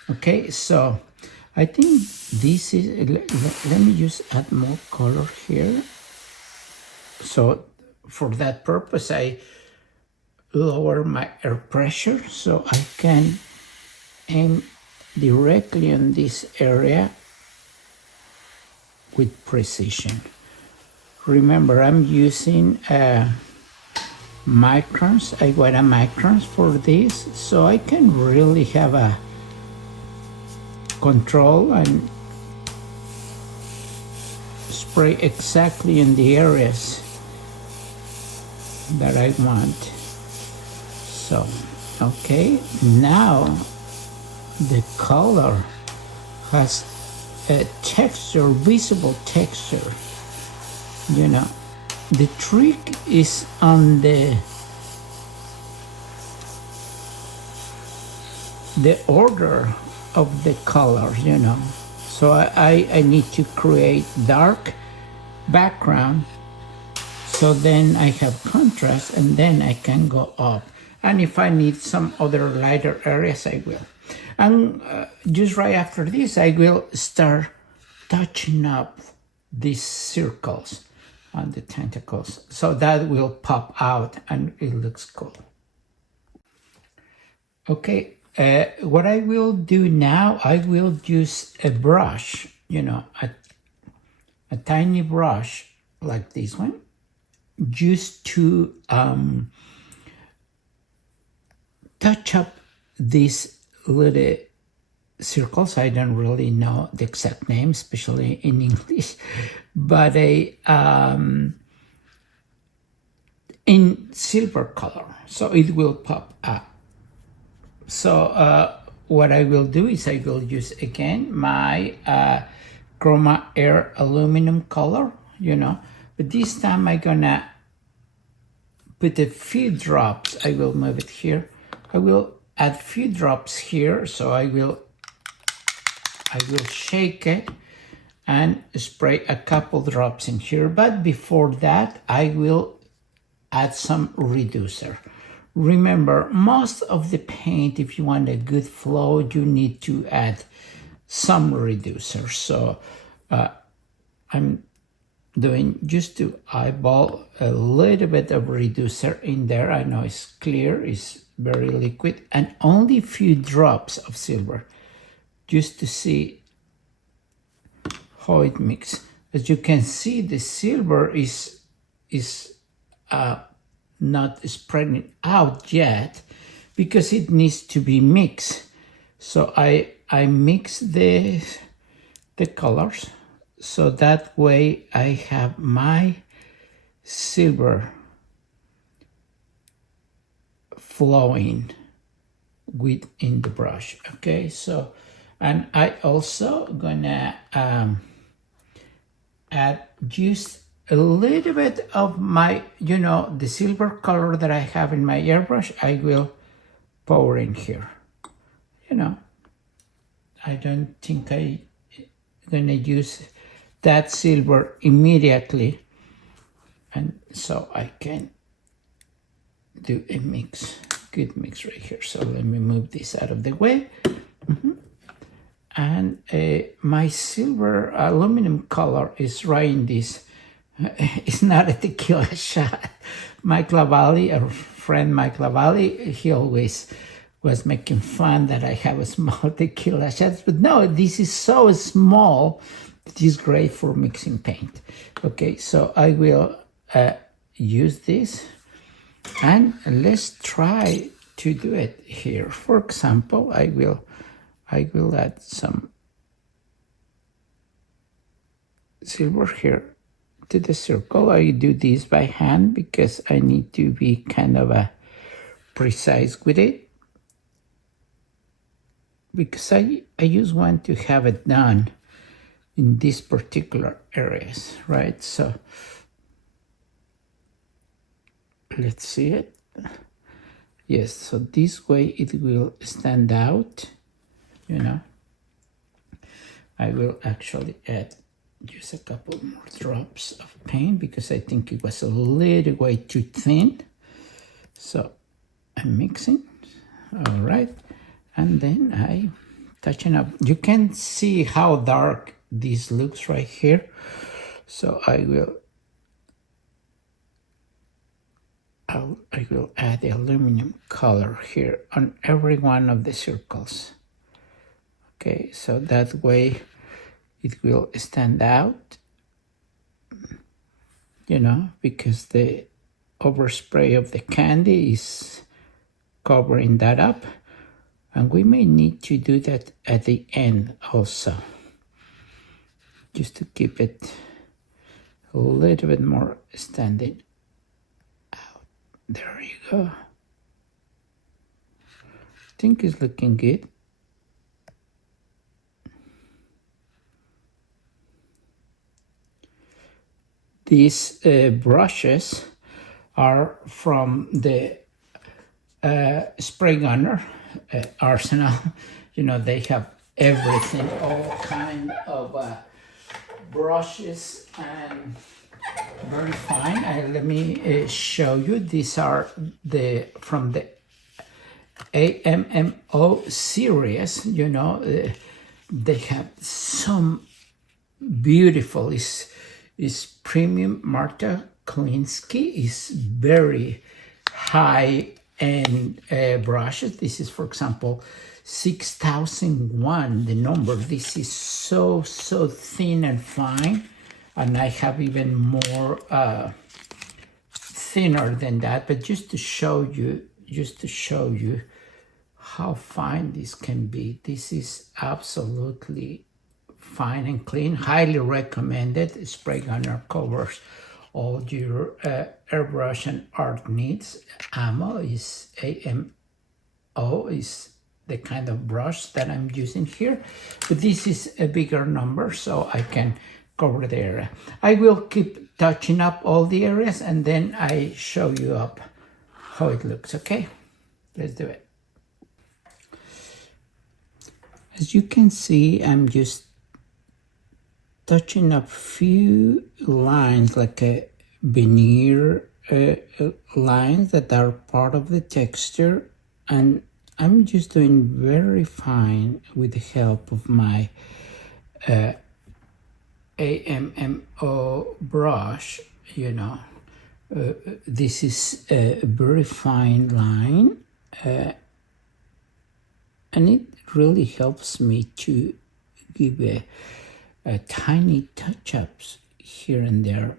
Okay, so I think this is, let me just add more color here. So for that purpose, I lower my air pressure so I can aim directly on this area with precision. Remember, I'm using microns, Iguana microns for this, so I can really have a control and spray exactly in the areas that I want. So, okay, now the color has a texture, visible texture, you know. The trick is on the order of the colors, you know. So I need to create dark background, so then I have contrast, and then I can go up. And if I need some other lighter areas, I will. And just right after this, I will start touching up these circles on the tentacles, so that will pop out and it looks cool. Okay, what I will do now, I will use a brush, you know, a tiny brush like this one, just to touch up these little circles. I don't really know the exact name, especially in English, but in silver color, so it will pop up. So what I will do is I will use again my Chroma Air aluminum color, you know, but this time I'm gonna put a few drops. I will move it here. I will add few drops here, so I will shake it and spray a couple drops in here. But before that, I will add some reducer. Remember, most of the paint, if you want a good flow, you need to add some reducer. So I'm doing just to eyeball a little bit of reducer in there. I know it's clear, it's very liquid, and only a few drops of silver, just to see how it mixes. As you can see, the silver is not spreading out yet because it needs to be mixed. So I mix the colors, so that way I have my silver flowing within the brush. Okay, so, and I also gonna add just a little bit of my, you know, the silver color that I have in my airbrush. I will pour in here, you know. I don't think I'm gonna use that silver immediately, and so I can do a mix, good mix right here. So let me move this out of the way. And my silver aluminum color is right in this. It's not a tequila shot. Mike Lavalli, our friend Mike Lavalli, he always was making fun that I have a small tequila shots, but no, this is so small. It is great for mixing paint. Okay, so I will use this, and let's try to do it here. For example, I will add some silver here to the circle. I do this by hand because I need to be kind of precise with it, because I just want to have it done in these particular areas, right? So let's see it. Yes, so this way it will stand out, you know. I will actually add just a couple more drops of paint because I think it was a little way too thin. So I'm mixing, all right. And then I touching up. You can see how dark this looks right here. So I will add the aluminum color here on every one of the circles. Okay, so that way it will stand out, you know, because the overspray of the candy is covering that up. And we may need to do that at the end also, just to keep it a little bit more standing out. There you go. I think it's looking good. These brushes are from the spray gunner arsenal. You know, they have everything, all kind of brushes, and very fine. Let me show you. These are from the AMMO series. You know, they have some beautiful. Is premium Marta Klinsky, is very high-end brushes. This is, for example, 6001, the number. This is so thin and fine, and I have even more thinner than that. But just to show you how fine this can be. This is absolutely fine and clean. Highly recommended. Spray gunner covers all your airbrush and art needs. AMO is AMO is the kind of brush that I'm using here, but this is a bigger number, so I can cover the area. I will keep touching up all the areas, and then I show you up how it looks. Okay, let's do it. As you can see, I'm just touching up few lines, like a veneer lines that are part of the texture, and I'm just doing very fine with the help of my AMMO brush. You know, this is a very fine line, and it really helps me to give a tiny touch-ups here and there,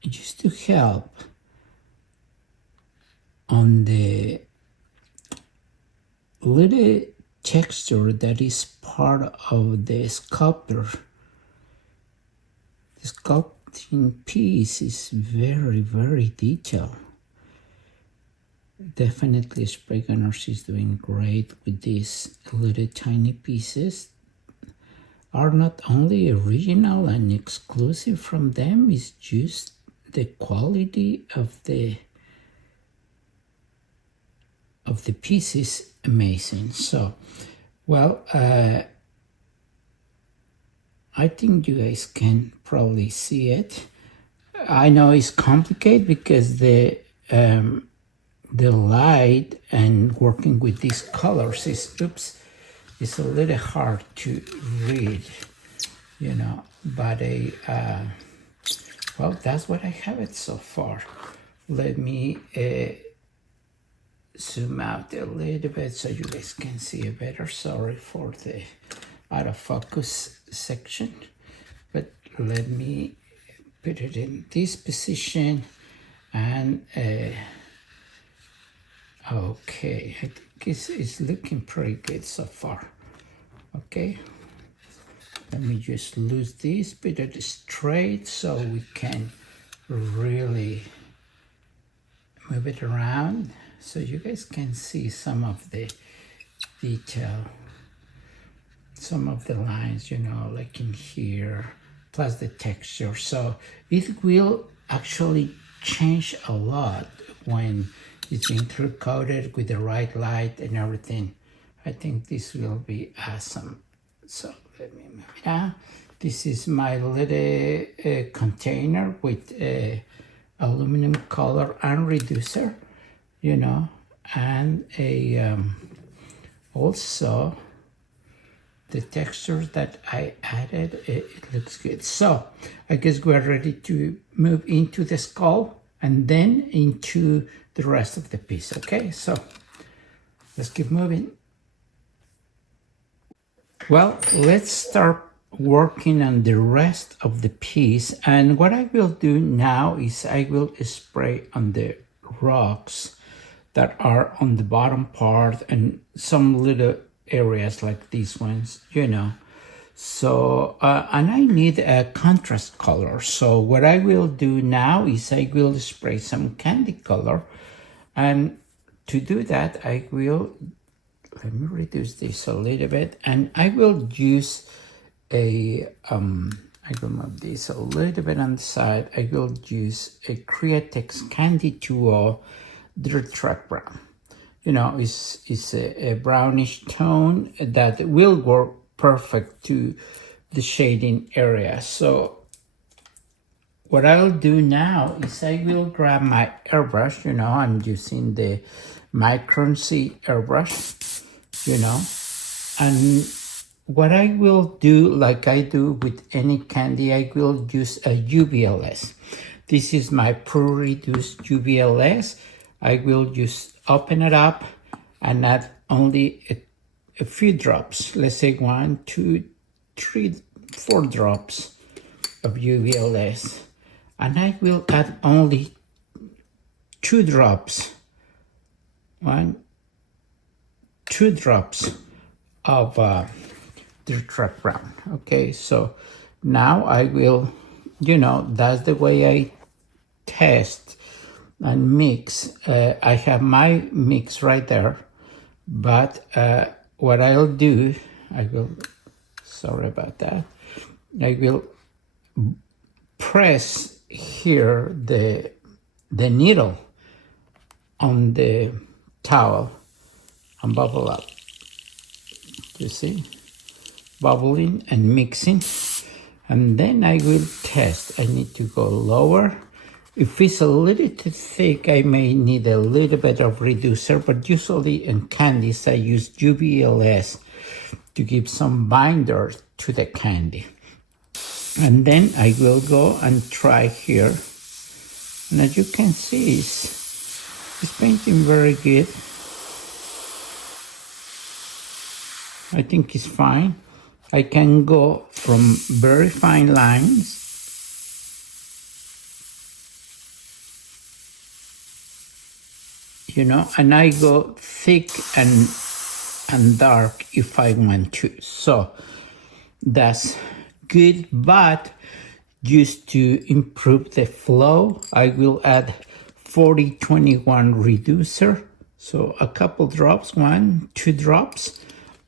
just to help on the little texture that is part of the sculpture. The sculpting piece is very detailed. Definitely Spray Gunners is doing great with these little tiny pieces. Are not only original and exclusive from them, it's just the quality of the piece is amazing. So, well, I think you guys can probably see it. I know it's complicated because the light and working with these colors is it's a little hard to read, you know, but well, that's what I have it so far. Let me zoom out a little bit so you guys can see it better. Sorry for the out of focus section, but let me put it in this position and okay, I think it's looking pretty good so far. Okay, let me just lose this, put it straight so we can really move it around so you guys can see some of the detail, some of the lines, you know, like in here, plus the texture. So it will actually change a lot when it's being clear coated with the right light and everything. I think this will be awesome. So let me move it out. This is my little container with aluminum color and reducer, you know, and a also the textures that I added, it looks good. So I guess we're ready to move into the skull and then into the rest of the piece. Okay, so let's keep moving. Well, let's start working on the rest of the piece, and what I will do now is I will spray on the rocks that are on the bottom part and some little areas like these ones, you know. So and I need a contrast color, so what I will do now is I will spray some candy color, and to do that I will, let me reduce this a little bit, and I will use a I will move this a little bit on the side. I will use a Createx Candy 2O Dirt Track Brown. You know, it's a brownish tone that will work perfect to the shading area. So what I'll do now is I will grab my airbrush. You know, I'm using the Micron C airbrush, you know, and what I will do, like I do with any candy, I will use a UVLS. This is my pre-reduced UVLS. I will just open it up and add only a few drops. Let's say 1, 2, 3, 4 drops of UVLS. And I will add only 2 drops. 1, 2 drops of Dirt Track Brown. Okay, so now I will, you know, that's the way I test and mix. I have my mix right there, but what I'll do, I will, sorry about that, I will press here the needle on the towel and bubble up. You see? Bubbling and mixing, and then I will test. I need to go lower. If it's a little too thick, I may need a little bit of reducer, but usually in candies I use UVLS to give some binder to the candy. And then I will go and try here, and as you can see, it's painting very good. I think it's fine. I can go from very fine lines you know, and I go thick and dark if I want to. So that's good, but just to improve the flow, I will add 40-21 reducer. So a couple drops, 1, 2 drops,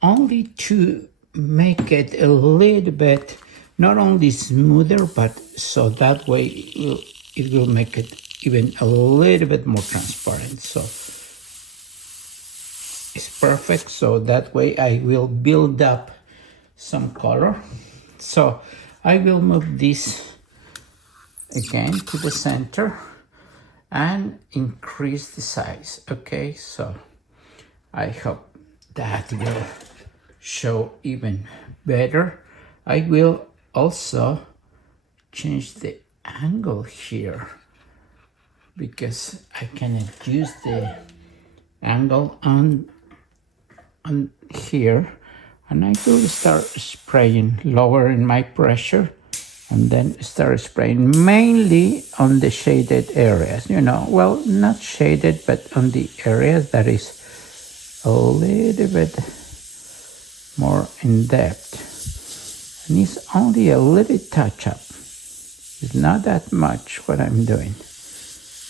only to make it a little bit, not only smoother, but so that way it will make it even a little bit more transparent. So it's perfect. So that way I will build up some color. So I will move this again to the center and increase the size. Okay, so I hope that will show even better. I will also change the angle here because I can adjust the angle on here, and I will start spraying, lowering my pressure, and then start spraying mainly on the shaded areas, you know, well, not shaded, but on the areas that is a little bit more in depth. And it's only a little touch up. It's not that much what I'm doing,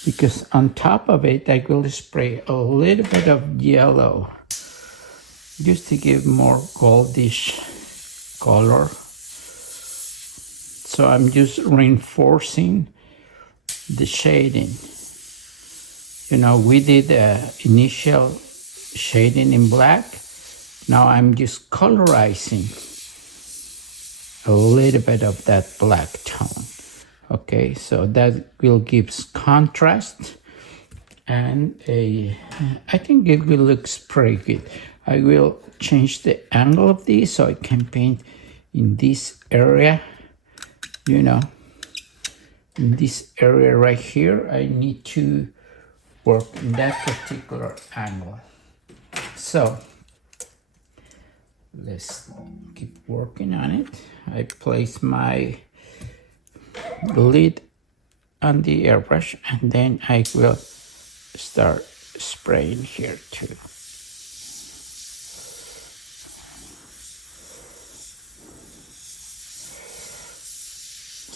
because on top of it, I will spray a little bit of yellow just to give more goldish color. So I'm just reinforcing the shading. You know, we did initial shading in black. Now I'm just colorizing a little bit of that black tone. Okay, so that will give contrast, and I think it will look pretty good. I will change the angle of this so I can paint in this area, you know, in this area right here. I need to work in that particular angle. So let's keep working on it. I place my lid on the airbrush, and then I will start spraying here too.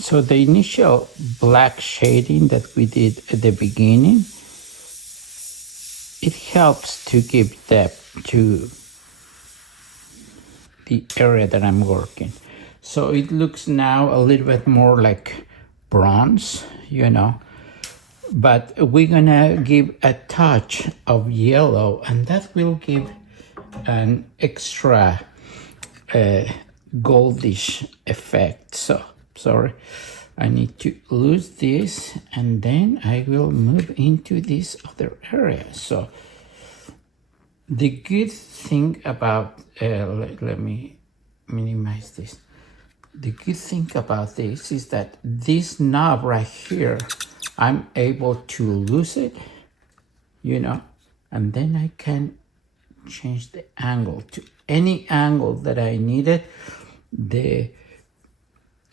So the initial black shading that we did at the beginning, it helps to give depth to the area that I'm working. So it looks now a little bit more like bronze, you know, but we're gonna give a touch of yellow, and that will give an extra goldish effect. So sorry, I need to lose this, and then I will move into this other area. So the good thing about let me minimize this. The good thing about this is that this knob right here, I'm able to lose it, you know, and then I can change the angle to any angle that I needed.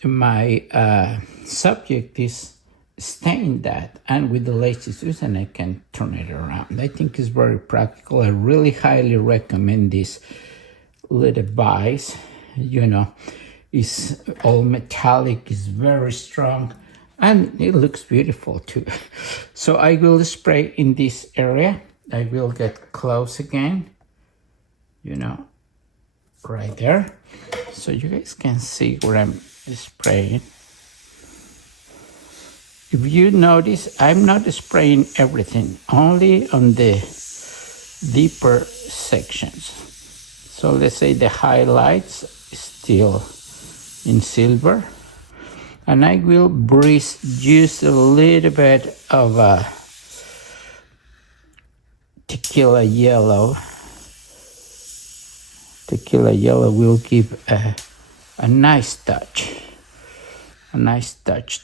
My subject is staying that, and with the lazy Susan I can turn it around. I think it's very practical. I really highly recommend this little vise, you know. It's all metallic, it's very strong, and it looks beautiful too. So I will spray in this area. I will get close again, you know, right there, so you guys can see where I'm spraying. If you notice, I'm not spraying everything, only on the deeper sections. So let's say the highlights still in silver, and I will breeze just a little bit of a tequila yellow. Tequila yellow will give a nice touch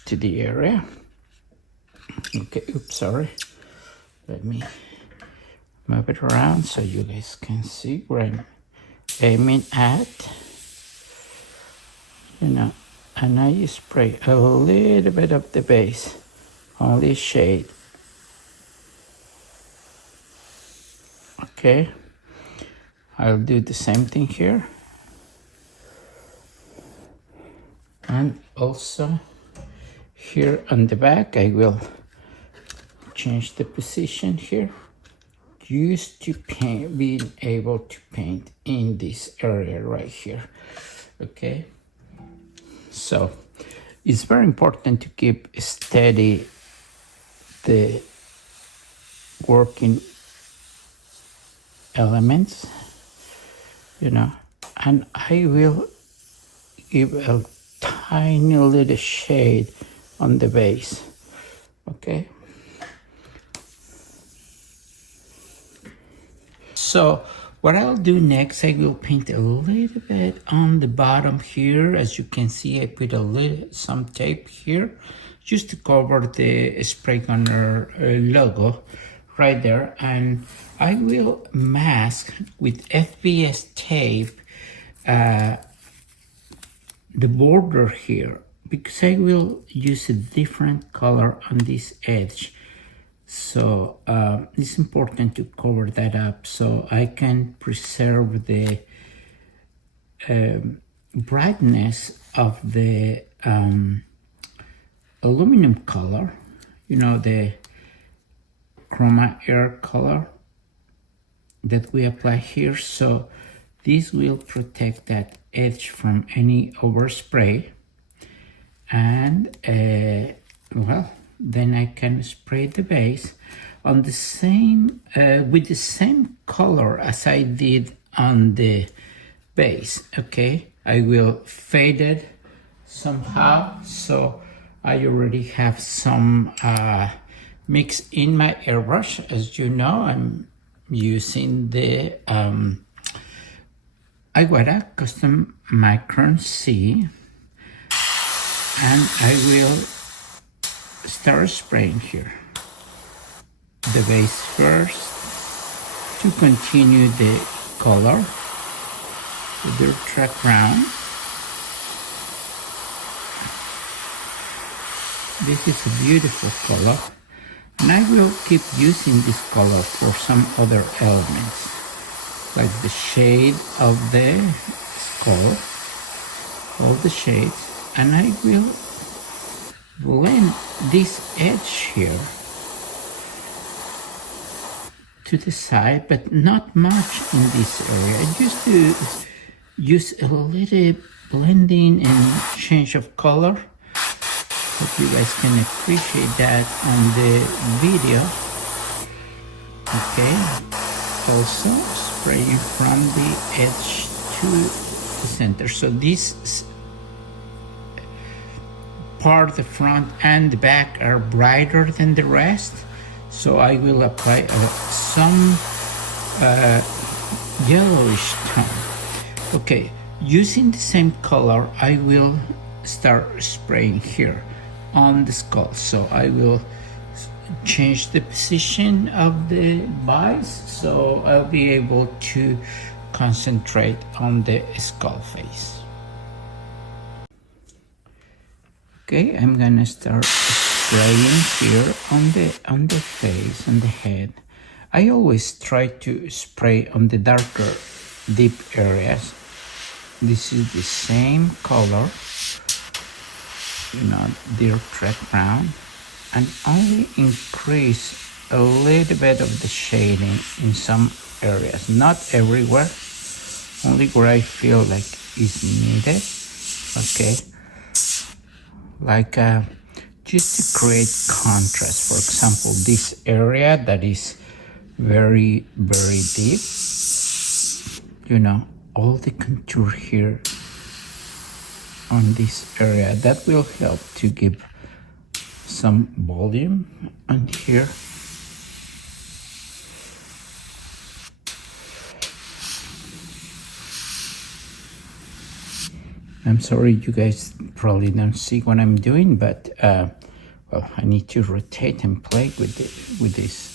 to the area. Okay, oops, sorry. Let me move it around so you guys can see where I'm aiming at. You know, and I spray a little bit of the base, only shade. Okay, I'll do the same thing here. And also here on the back, I will change the position here, used to paint, being able to paint in this area right here. Okay. So it's very important to keep steady the working elements, you know, and I will give a tiny little shade on the base. Okay. So What I'll do next, I will paint a little bit on the bottom here. As you can see, I put some tape here just to cover the spray gunner logo right there. And I will mask with FBS tape the border here, because I will use a different color on this edge. So it's important to cover that up so I can preserve the brightness of the aluminum color, you know, the chroma air color that we apply here. So this will protect that edge from any overspray. And well, then I can spray the base on the same with the same color as I did on the base. Okay, I will fade it somehow, so I already have some mix in my airbrush. As you know, I'm using the Aguada Custom Micron C, and I will start spraying here the base first to continue the color with the track round. This is a beautiful color, and I will keep using this color for some other elements, like the shade of the skull, all the shades, and I will blend this edge here to the side, but not much in this area, just to use a little blending and change of color. Hope you guys can appreciate that on the video. Okay, also spraying from the edge to the center. So this part, the front and the back, are brighter than the rest, so I will apply some yellowish tone. Okay, using the same color, I will start spraying here on the skull. So I will change the position of the vise, so I'll be able to concentrate on the skull face. Okay, I'm gonna start spraying here on the face, on the head. I always try to spray on the darker, deep areas. This is the same color, you know, deer track brown, and only increase a little bit of the shading in some areas, not everywhere, only where I feel like is needed. Okay, like just to create contrast. For example, this area that is very, very deep, you know, all the contour here on this area, that will help to give some volume on here. I'm sorry you guys probably don't see what I'm doing, but well, I need to rotate and play with this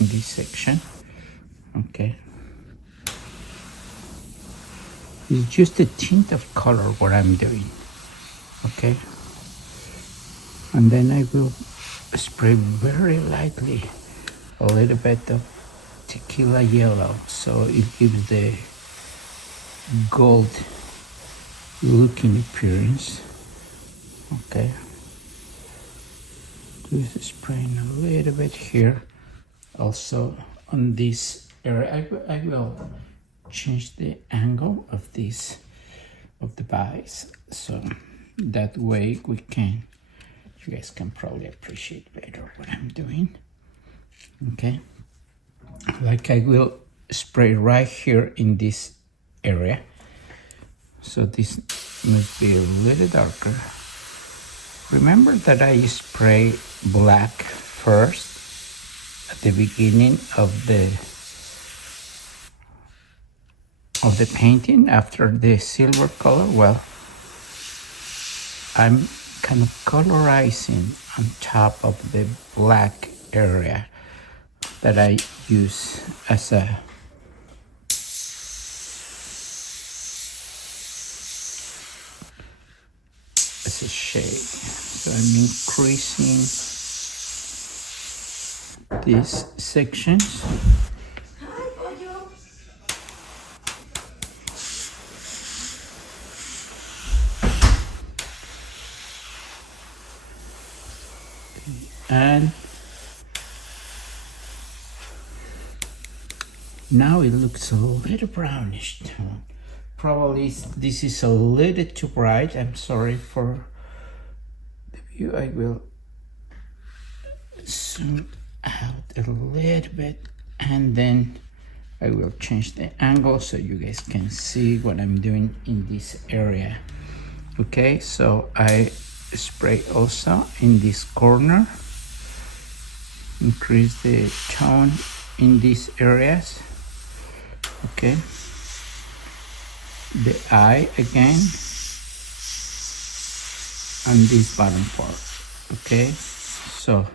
in this section. Okay, it's just a tint of color what I'm doing. Okay, and then I will spray very lightly a little bit of tequila yellow, so it gives the gold looking appearance. Okay, just spraying a little bit here. Also on this area, I will change the angle of this, of the vise, so that way we can, you guys can probably appreciate better what I'm doing. Okay, like I will spray right here in this area, so this must be a little darker. Remember that I spray black first at the beginning of the of the painting after the silver color. Well, I'm kind of colorizing on top of the black area that I use as a shade. So I'm increasing these sections. And now it looks a little brownish tone. Probably this is a little too bright. I'm sorry for the view. I will zoom out a little bit and then I will change the angle so you guys can see what I'm doing in this area. Okay, so I spray also in this corner, increase the tone in these areas. Okay, the eye again on this bottom part. Okay, so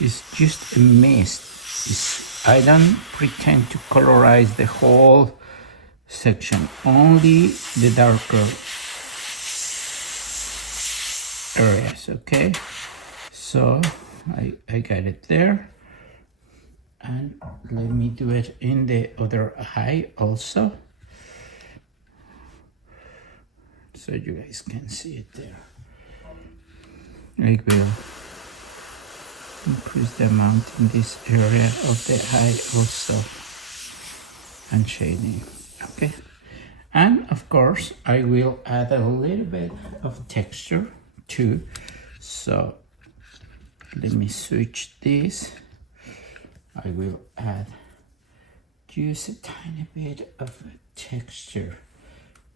it's just a mist. I don't pretend to colorize the whole section, only the darker areas. Okay, so I got it there, and let me do it in the other eye also so you guys can see it there. I will increase the amount in this area of the eye also and shading. Okay, and of course I will add a little bit of texture too, so let me switch this. I will add just a tiny bit of texture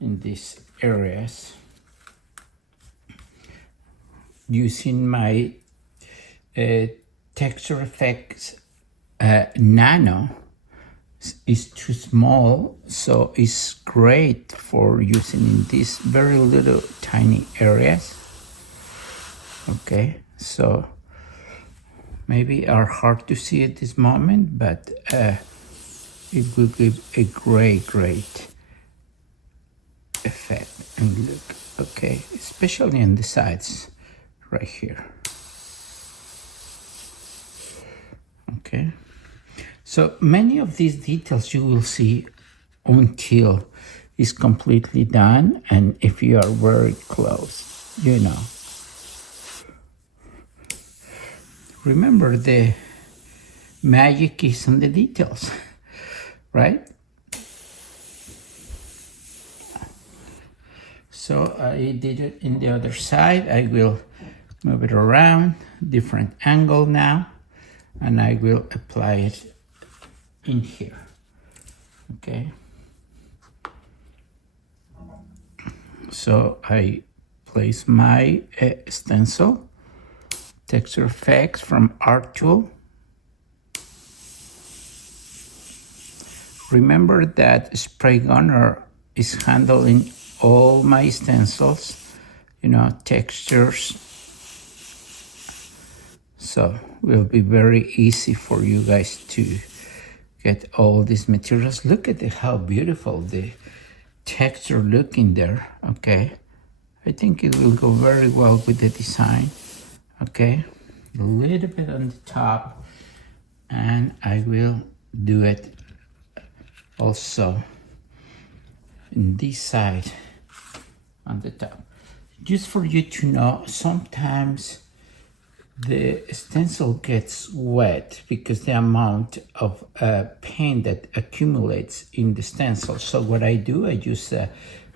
in these areas using my texture effects nano. Is too small, so it's great for using in these very little tiny areas. Okay, so maybe are hard to see at this moment, but it will give a great effect and look. Okay, especially on the sides right here. Okay, so many of these details you will see until it's completely done, and if you are very close, you know. Remember, the magic is in the details, right? So I did it in the other side. I will move it around, different angle now, and I will apply it in here. Okay, so I place my stencil, texture effects from Art Tool. Remember that Spray Gunner is handling all my stencils, you know, textures, so will be very easy for you guys to get all these materials. Look at how beautiful the texture look in there. Okay, I think it will go very well with the design. Okay, a little bit on the top, and I will do it also in this side on the top. Just for you to know, sometimes the stencil gets wet because the amount of paint that accumulates in the stencil. So what I do, I use a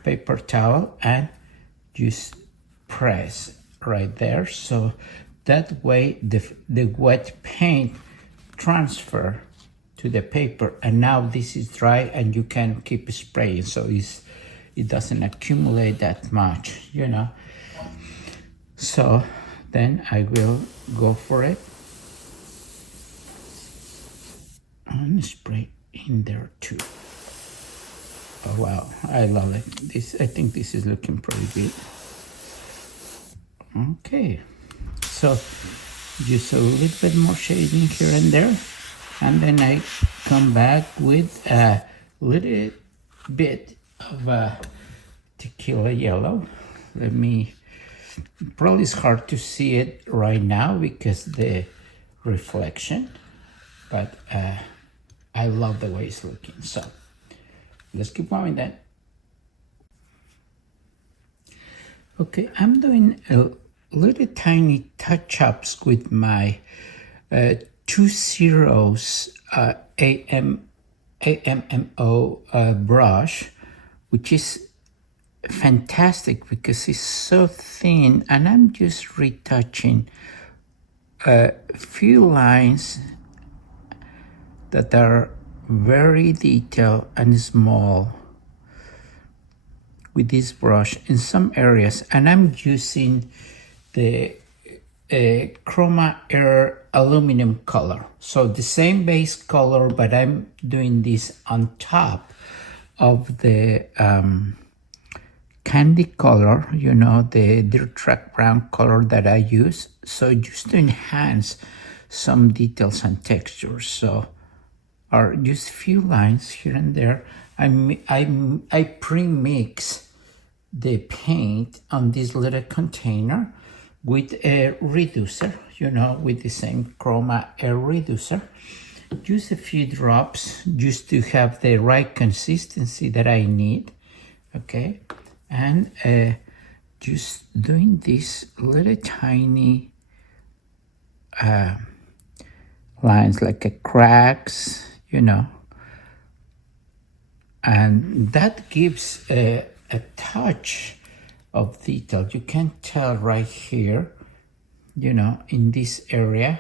paper towel and just press right there, so that way the wet paint transfer to the paper, and now this is dry and you can keep spraying, so it doesn't accumulate that much, you know. So then I will go for it and spray in there too. Oh wow, I love it. I think this is looking pretty good. Okay, so just a little bit more shading here and there, and then I come back with a little bit of tequila yellow. Probably it's hard to see it right now because the reflection, but I love the way it's looking. So let's keep going then. Okay, I'm doing a little tiny touch-ups with my 2/0 AMMO brush, which is fantastic because it's so thin, and I'm just retouching a few lines that are very detailed and small with this brush in some areas, and I'm using the Chroma Air aluminum color, so the same base color, but I'm doing this on top of the candy color, you know, the dirt track brown color that I use, so just to enhance some details and textures. So are just few lines here and there. I pre-mix the paint on this little container with a reducer, you know, with the same Chroma Air reducer. Just a few drops just to have the right consistency that I need, okay? And just doing this little tiny lines like a cracks, you know, and that gives a touch of detail. You can tell right here, you know, in this area,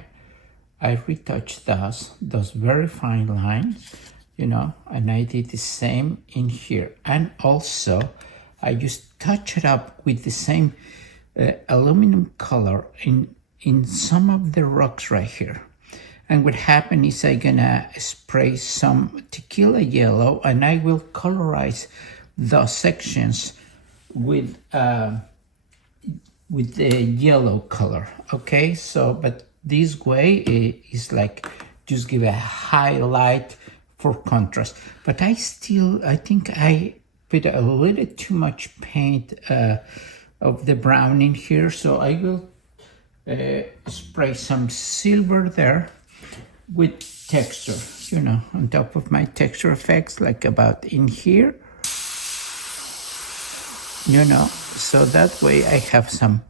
I retouched those very fine lines, you know, and I did the same in here. And also, I just touch it up with the same aluminum color in some of the rocks right here. And what happened is I'm gonna spray some tequila yellow, and I will colorize those sections with the yellow color, okay? So, but this way is like just give a highlight for contrast. But I think I put a little too much paint of the brown in here, so I will spray some silver there with texture, you know, on top of my texture effects, like about in here, you know, so that way I have some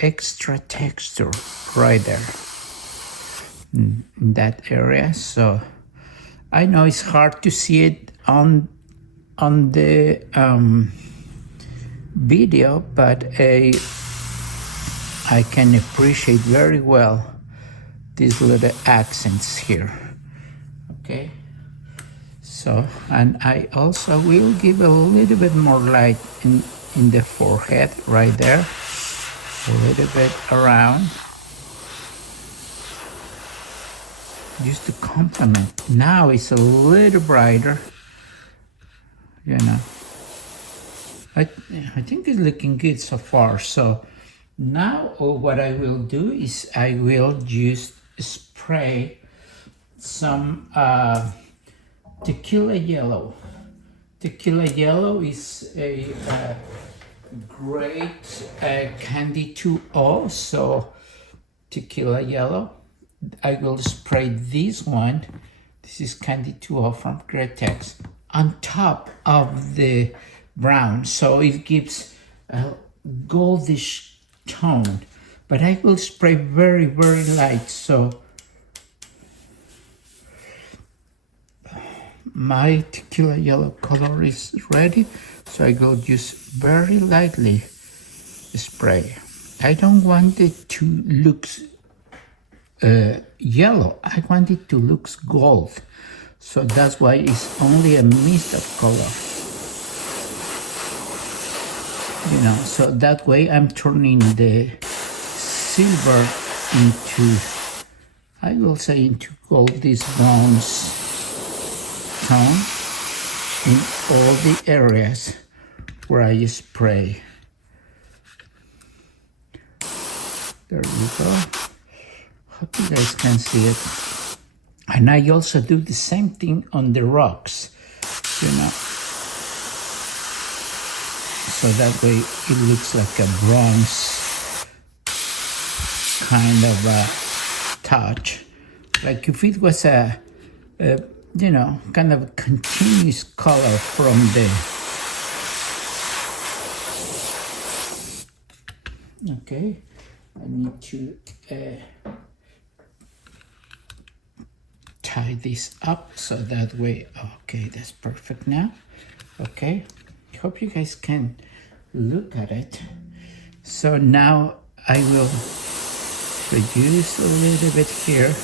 extra texture right there in that area. So I know it's hard to see it on the video, but I can appreciate very well these little accents here, okay? So, and I also will give a little bit more light in the forehead right there, a little bit around, just to complement. Now it's a little brighter, you know. I think it's looking good so far. So now what I will do is I will just spray some tequila yellow. Tequila yellow is a great candy 2.0, so tequila yellow. I will spray this one. This is candy 2.0 from Gretex on top of the brown, so it gives a goldish tone, but I will spray very, very light. So my tequila yellow color is ready, so I will just very lightly spray. I don't want it to look yellow. I want it to look gold. So that's why it's only a mist of color. You know, so that way I'm turning the silver into, I will say, into goldish bronze tone in all the areas where I spray. There you go. Hope you guys can see it. And I also do the same thing on the rocks, you know. So that way it looks like a bronze kind of a touch. Like if it was a you know, kind of continuous color from the, okay, I need to tie this up so that way, okay, that's perfect now. Okay, hope you guys can look at it. So now I will reduce a little bit here.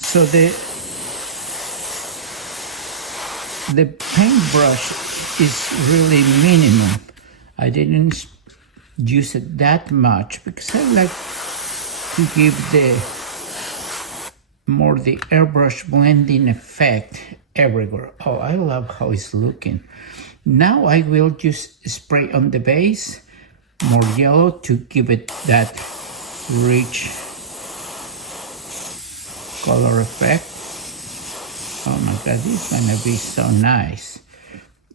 So the paintbrush is really minimum. I didn't use it that much because I like to give the airbrush blending effect everywhere. Oh, I love how it's looking. Now I will just spray on the base more yellow to give it that rich color effect. Oh my god, this is gonna be so nice.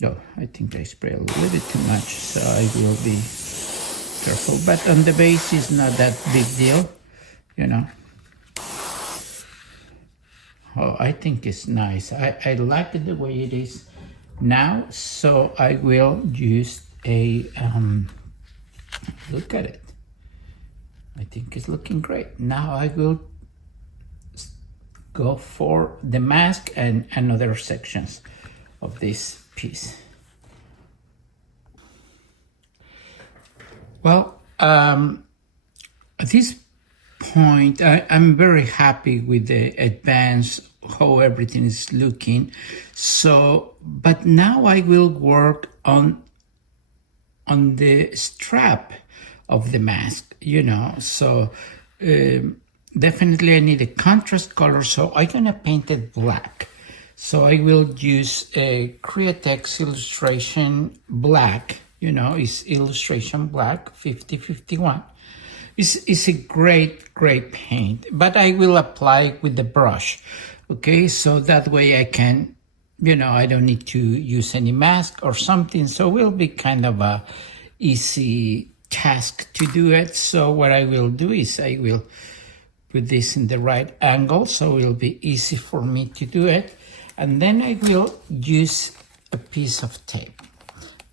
Oh, I think I spray a little bit too much, so I will be careful. But on the base is not that big deal, you know. Oh, I think it's nice. I like it the way it is now, so I will use a, look at it. I think it's looking great. Now I will go for the mask and other sections of this piece. Well, at this point, I'm very happy with the advance, how everything is looking. So, but now I will work on the strap of the mask, you know. So definitely I need a contrast color, so I'm gonna paint it black. So I will use a Createx illustration black, you know, it's illustration black 5051. It's a great paint, but I will apply it with the brush, okay? So that way I can, you know, I don't need to use any mask or something, so it will be kind of a easy task to do it. So what I will do is I will put this in the right angle, so it will be easy for me to do it. And then I will use a piece of tape.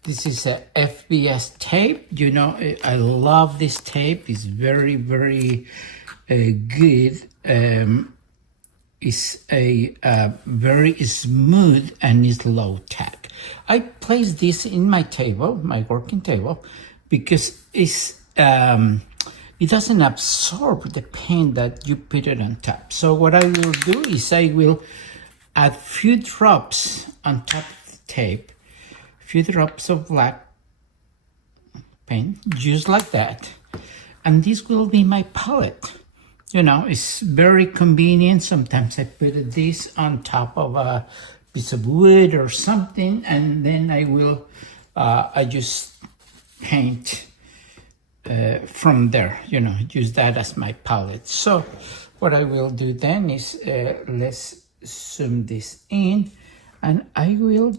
This is a FBS tape. You know, I love this tape. It's very good. It's a very smooth and it's low tack. I place this in my table, my working table, because it's it doesn't absorb the paint that you put it on top. So what I will do is I will add few drops on top of the tape, few drops of black paint, just like that. And this will be my palette. You know, it's very convenient. Sometimes I put this on top of a piece of wood or something, and then I will, I just paint from there, you know, use that as my palette. So what I will do then is, let's zoom this in, and I will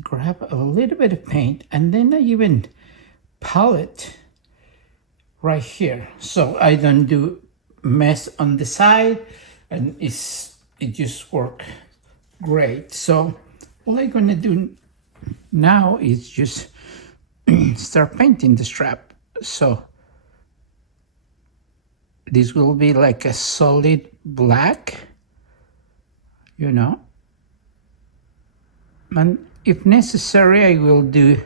grab a little bit of paint, and then I even palette right here, so I don't do mess on the side, and it just work great. So all I'm gonna do now is just start painting the strap. So this will be like a solid black, you know, and if necessary I will do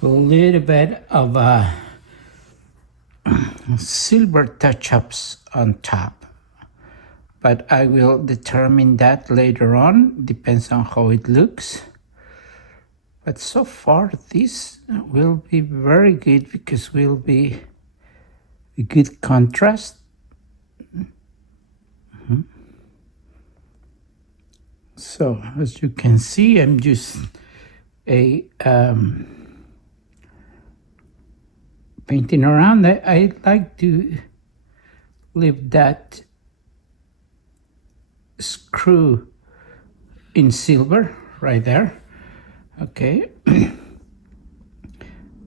a little bit of silver touch-ups on top, but I will determine that later on, depends on how it looks. But so far this will be very good because will be a good contrast. So as you can see, I'm just painting around. I like to leave that screw in silver right there. Okay.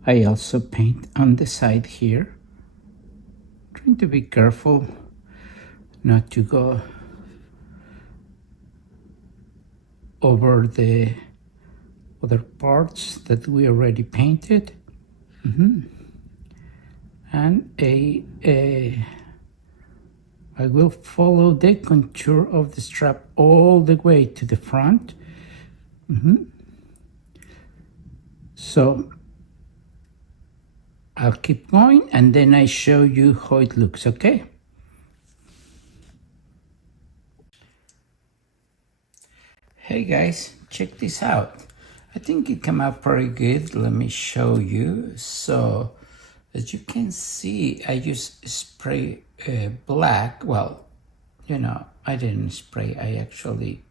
I also paint on the side here, trying to be careful not to go over the other parts that we already painted. And I will follow the contour of the strap all the way to the front. So I'll keep going and then I show you how it looks, okay? Hey guys, check this out. I think it came out pretty good. Let me show you. So as you can see, I just spray black. Well, you know, I didn't spray. I actually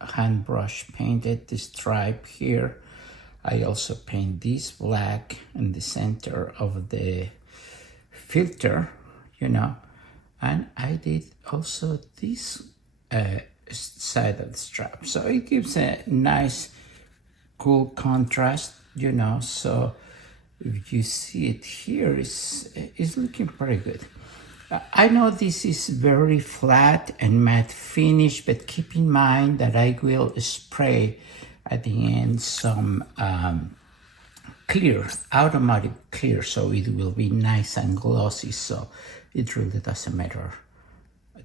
hand brush painted the stripe here. I also paint this black in the center of the filter, you know, and I did also this side of the strap. So it gives a nice cool contrast, you know. So if you see it here, it's looking pretty good. I know this is very flat and matte finish, but keep in mind that I will spray at the end some clear, automatic clear, so it will be nice and glossy. So it really doesn't matter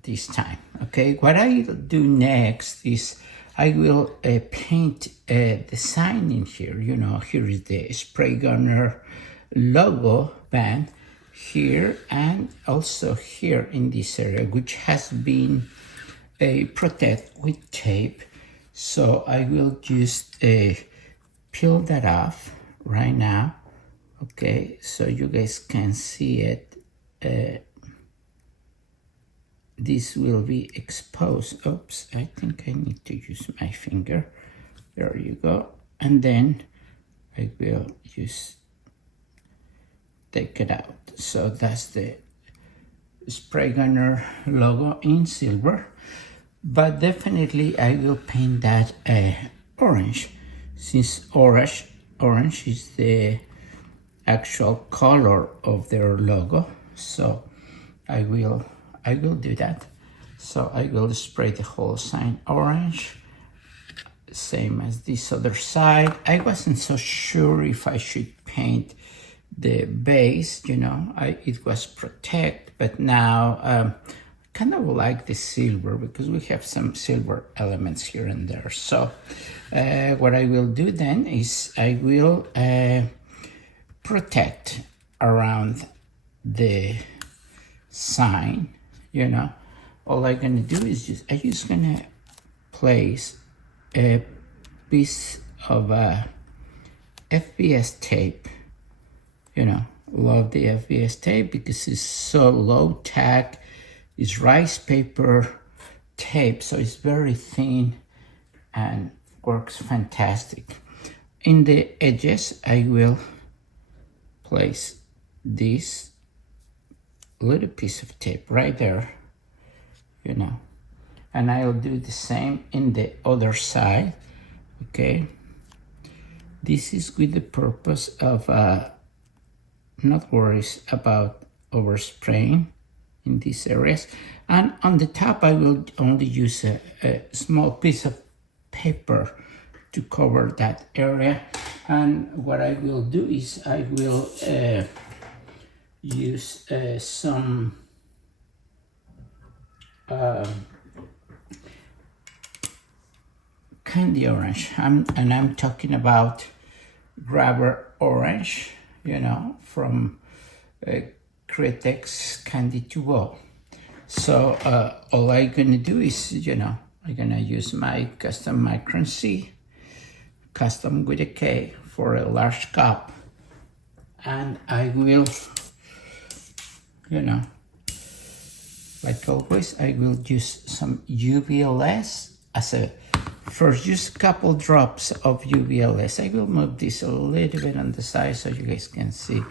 this time. Okay, what I'll do next is I will paint the sign in here. You know, here is the spray gunner logo band here, and also here in this area, which has been protected with tape. So I will just peel that off right now. Okay, so you guys can see it. This will be exposed. Oops, I think I need to use my finger. There you go. And then I will just take it out. So that's the spray gunner logo in silver. But definitely I will paint that orange, since orange is the actual color of their logo. So I will do that. So I will spray the whole sign orange, same as this other side. I wasn't so sure if I should paint the base, you know, it was protect, but now kind of like the silver because we have some silver elements here and there. So what I will do then is I will protect around the sign, you know. All I'm gonna do is I'm just gonna place a piece of FBS tape. You know, love the FBS tape because it's so low tack. It's rice paper tape, so it's very thin and works fantastic. In the edges, I will place this little piece of tape right there, you know, and I'll do the same in the other side. Okay, this is with the purpose of not worries about overspraying in these areas. And on the top I will only use a small piece of paper to cover that area. And what I will do is I will use some candy orange, and I'm talking about grabber orange, you know, from Cretex Candy 2.0. So all I'm gonna do is, I'm gonna use my custom Micron C, custom with a K, for a large cup. And I will, like always, I will use some UVLS as a first, just a couple drops of UVLS. I will move this a little bit on the side so you guys can see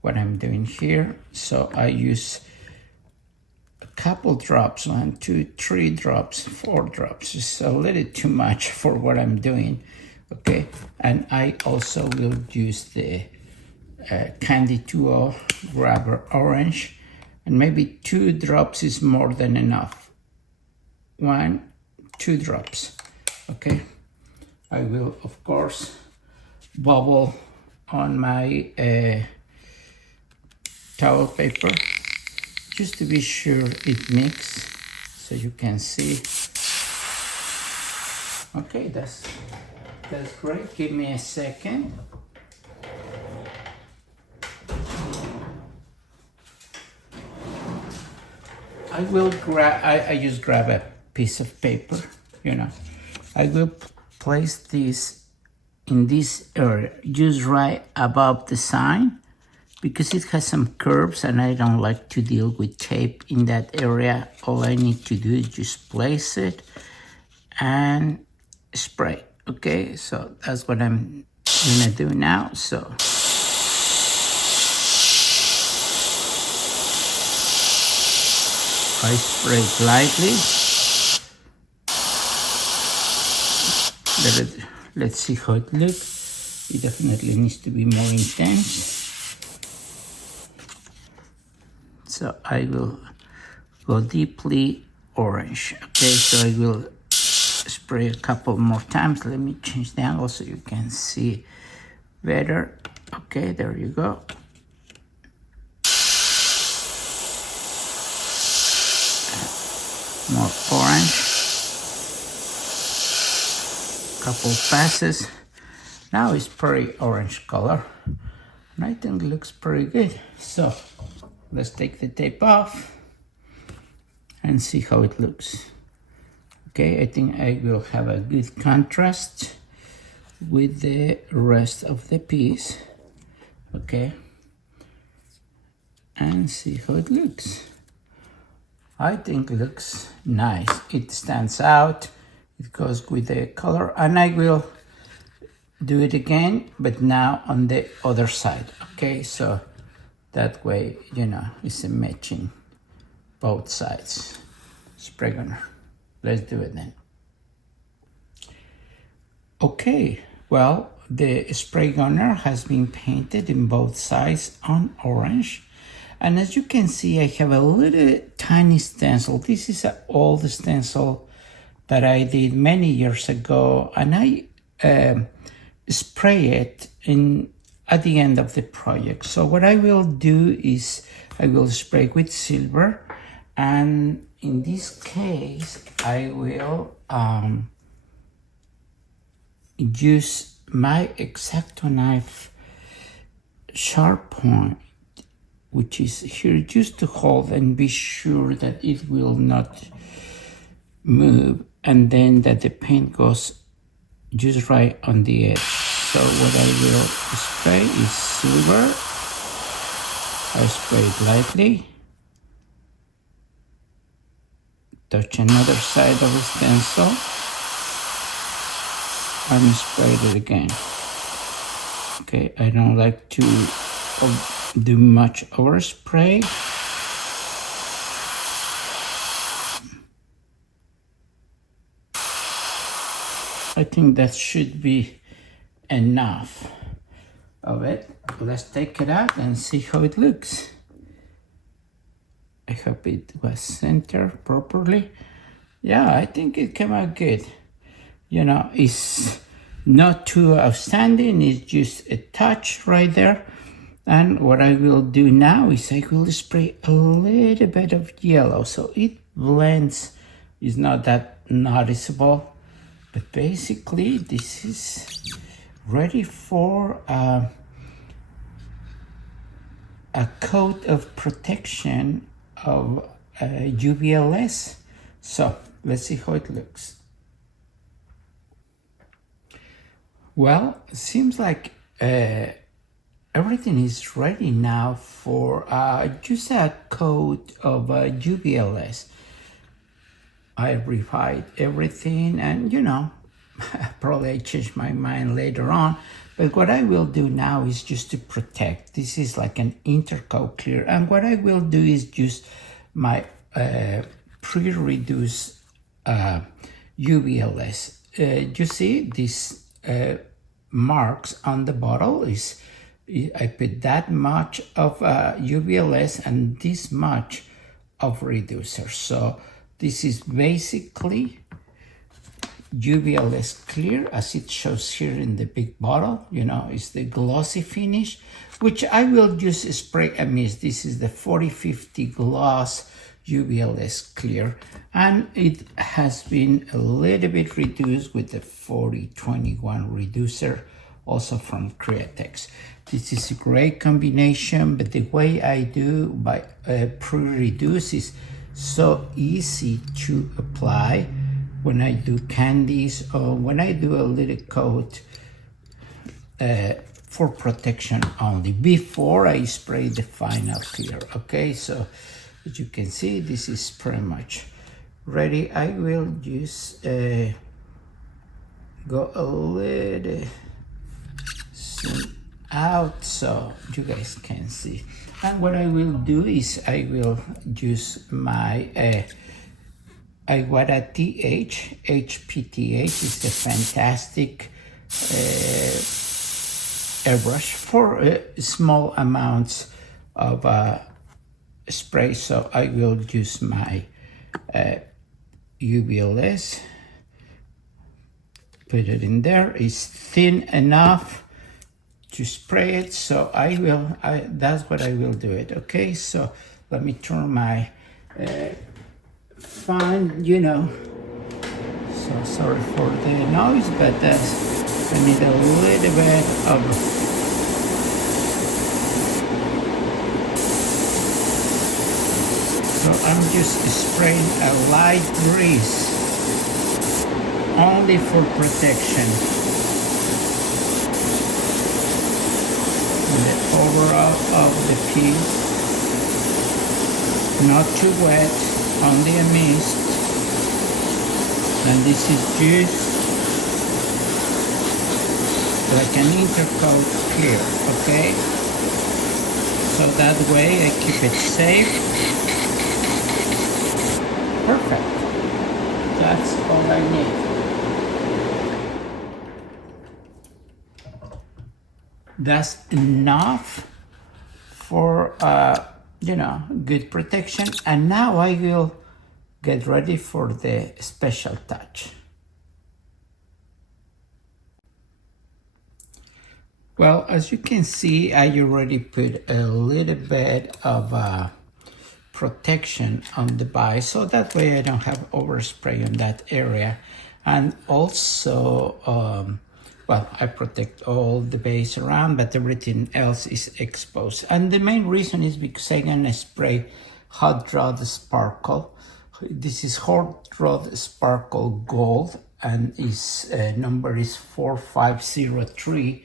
what I'm doing here. So I use a couple drops, 1, 2, 3 drops, 4 drops. It's a little too much for what I'm doing, okay? And I also will use the Candy 2.0 Grabber Orange, and maybe 2 drops is more than enough. 1, 2 drops, okay? I will, of course, bubble on my towel paper just to be sure it mixes, so you can see. Okay, that's great. Give me a second. I will grab, I just grab a piece of paper, I will place this in this area, just right above the sign, because it has some curves and I don't like to deal with tape in that area. All I need to do is just place it and spray, okay? So that's what I'm gonna do now, so. I spray it lightly. Let's see how it looks. It definitely needs to be more intense. So I will go deeply orange. Okay, so I will spray a couple more times. Let me change the angle so you can see better. Okay, there you go. More orange, couple passes. Now it's pretty orange color, and I think it looks pretty good. So let's take the tape off and see how it looks. Okay, I think I will have a good contrast with the rest of the piece. Okay, and see how it looks. I think it looks nice. It stands out. It goes with the color, and I will do it again, but now on the other side. Okay, so that way, it's matching both sides. Spray gunner. Let's do it then. Okay, well, the spray gunner has been painted in both sides on orange. And as you can see, I have a little tiny stencil. This is an old stencil that I did many years ago, and I spray it at the end of the project. So what I will do is I will spray with silver, and in this case, I will use my X-Acto knife sharp point, which is here, just to hold and be sure that it will not move, and then that the paint goes just right on the edge. So what I will spray is silver. I spray it lightly, touch another side of the stencil, and spray it again. Okay, I don't like to do much overspray. I think that should be enough of it. Let's take it out and see how it looks. I hope it was centered properly. Yeah, I think it came out good. It's not too outstanding. It's just a touch right there. And what I will do now is I will spray a little bit of yellow so it blends. It's not that noticeable, but basically this is ready for a a coat of protection of UVLS. So let's see how it looks. Well, it seems like everything is ready now for just a coat of UVLS. I refined everything, and probably I change my mind later on. But what I will do now is just to protect. This is like an intercoat clear, and what I will do is use my pre-reduced UVLS. You see this marks on the bottle is I put that much of UVLS and this much of reducer. So this is basically UVLS clear as it shows here in the big bottle. It's the glossy finish, which I will just spray a mist. This is the 4050 gloss UVLS clear, and it has been a little bit reduced with the 4021 reducer, also from Createx. This is a great combination, but the way I do by pre-reduce is so easy to apply when I do candies or when I do a little coat for protection only before I spray the final clear. Okay, so as you can see, this is pretty much ready. I will just go a little zoom out so you guys can see. And what I will do is I will use my Iwata TH, HPTH is a fantastic airbrush for small amounts of spray. So I will use my UVLS, put it in there. It's thin enough to spray it, so that's what I will do it. Okay, so let me turn my fan, so sorry for the noise, but I need a little bit of so I'm just spraying a light grease only for protection. The overall of the piece, not too wet, only a mist, and this is just like an intercoat clear, okay? So that way I keep it safe. Perfect. That's all I need. That's enough for good protection, and now I will get ready for the special touch. Well, as you can see, I already put a little bit of protection on the base, so that way I don't have overspray on that area. And also I protect all the base around, but everything else is exposed. And the main reason is because I'm gonna spray Hot Rod Sparkle. This is Hot Rod Sparkle Gold, and its number is 4503,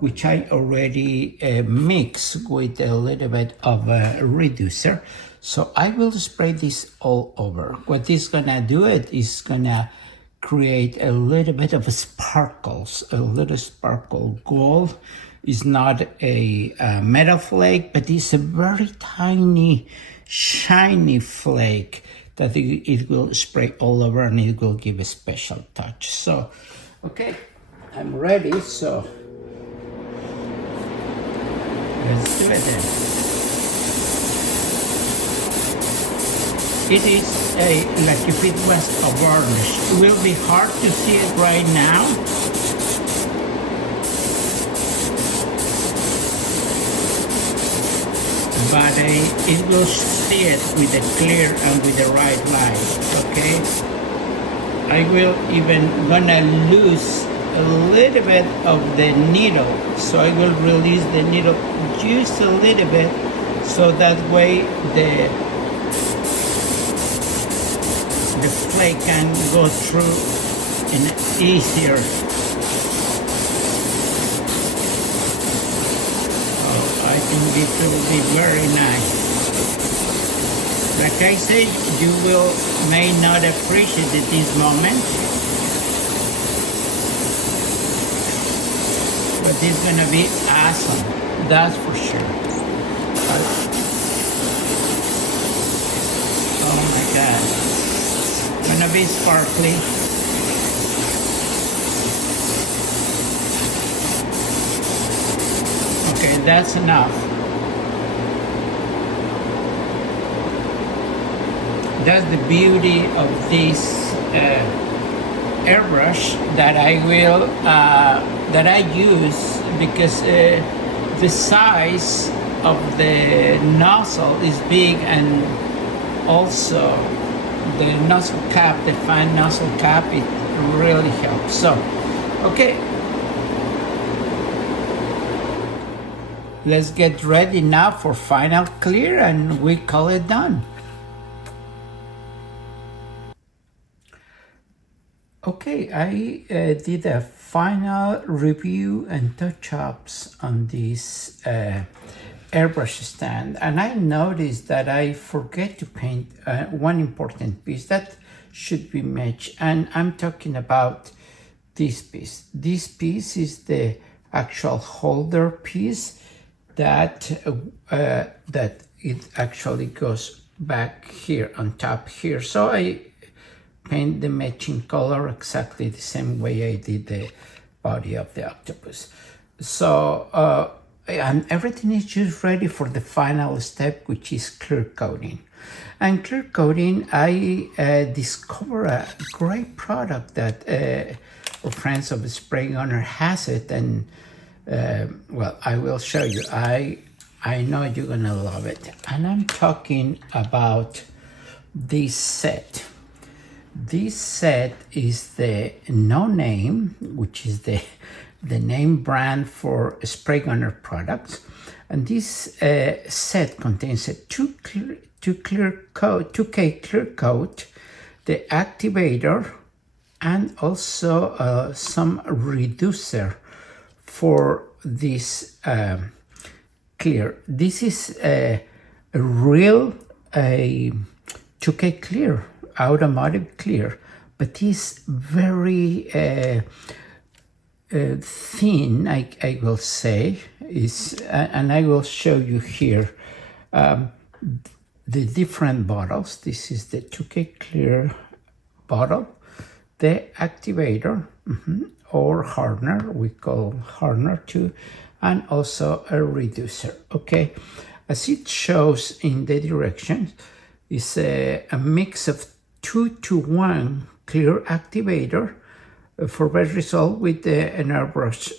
which I already mix with a little bit of a reducer. So I will spray this all over. What this gonna do is gonna create a little bit of sparkles, a little sparkle gold. It's not a metal flake, but it's a very tiny, shiny flake that it will spray all over, and it will give a special touch. So, okay, I'm ready, so let's do it then. It is like if it was a varnish. It will be hard to see it right now. But it will see it with the clear and with the right light, okay? I will even gonna lose a little bit of the needle. So I will release the needle just a little bit so that way the flake can go through in easier. I think this will be very nice. Like I said, you may not appreciate it this moment, but it's gonna be awesome, that's for sure. Oh my God, gonna be sparkly. Okay, that's enough. That's the beauty of this airbrush that I use, because the size of the nozzle is big, and also the nozzle cap, the fan nozzle cap, it really helps. So, okay. Let's get ready now for final clear, and we call it done. Okay, I did a final review and touch-ups on this airbrush stand, and I noticed that I forget to paint one important piece that should be matched, and I'm talking about this piece. This piece is the actual holder piece that it actually goes back here on top here. So I paint the matching color exactly the same way I did the body of the octopus. So and everything is just ready for the final step, which is clear coating. And clear coating, I discovered a great product that our friends of Spray Gunner has it, and well, I will show you. I know you're gonna love it. And I'm talking about this set. This set is the No Name, which is the name brand for Spray Gunner products. And this set contains a 2K clear coat, the activator, and also some reducer for this clear. This is a real 2K clear, automotive clear, but it's very thin, I will say, and I will show you here the different bottles. This is the 2K clear bottle, the activator, or hardener, we call hardener too, and also a reducer. Okay, as it shows in the directions, it's a mix of 2-to-1 clear activator for best result with an airbrush.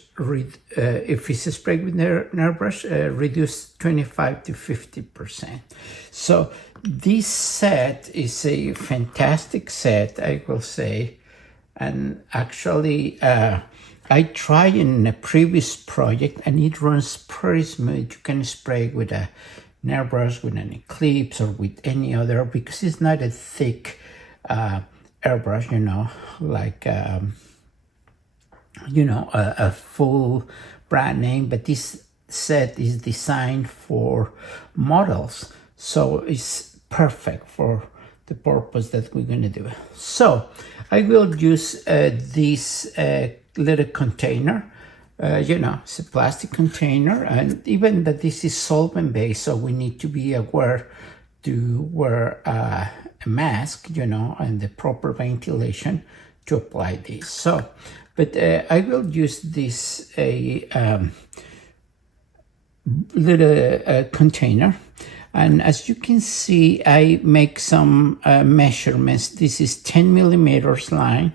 If it's sprayed with an airbrush, reduce 25 to 50%. So this set is a fantastic set, I will say. And actually, I tried in a previous project, and it runs pretty smooth. You can spray with an airbrush, with an Eclipse, or with any other, because it's not a thick airbrush, you know, like a full brand name. But this set is designed for models, so it's perfect for the purpose that we're going to do. So I will use this little container. It's a plastic container, and even that this is solvent based, so we need to be aware to wear a mask, and the proper ventilation to apply this. So, but I will use this little container. And as you can see, I make some measurements. This is 10 millimeters line.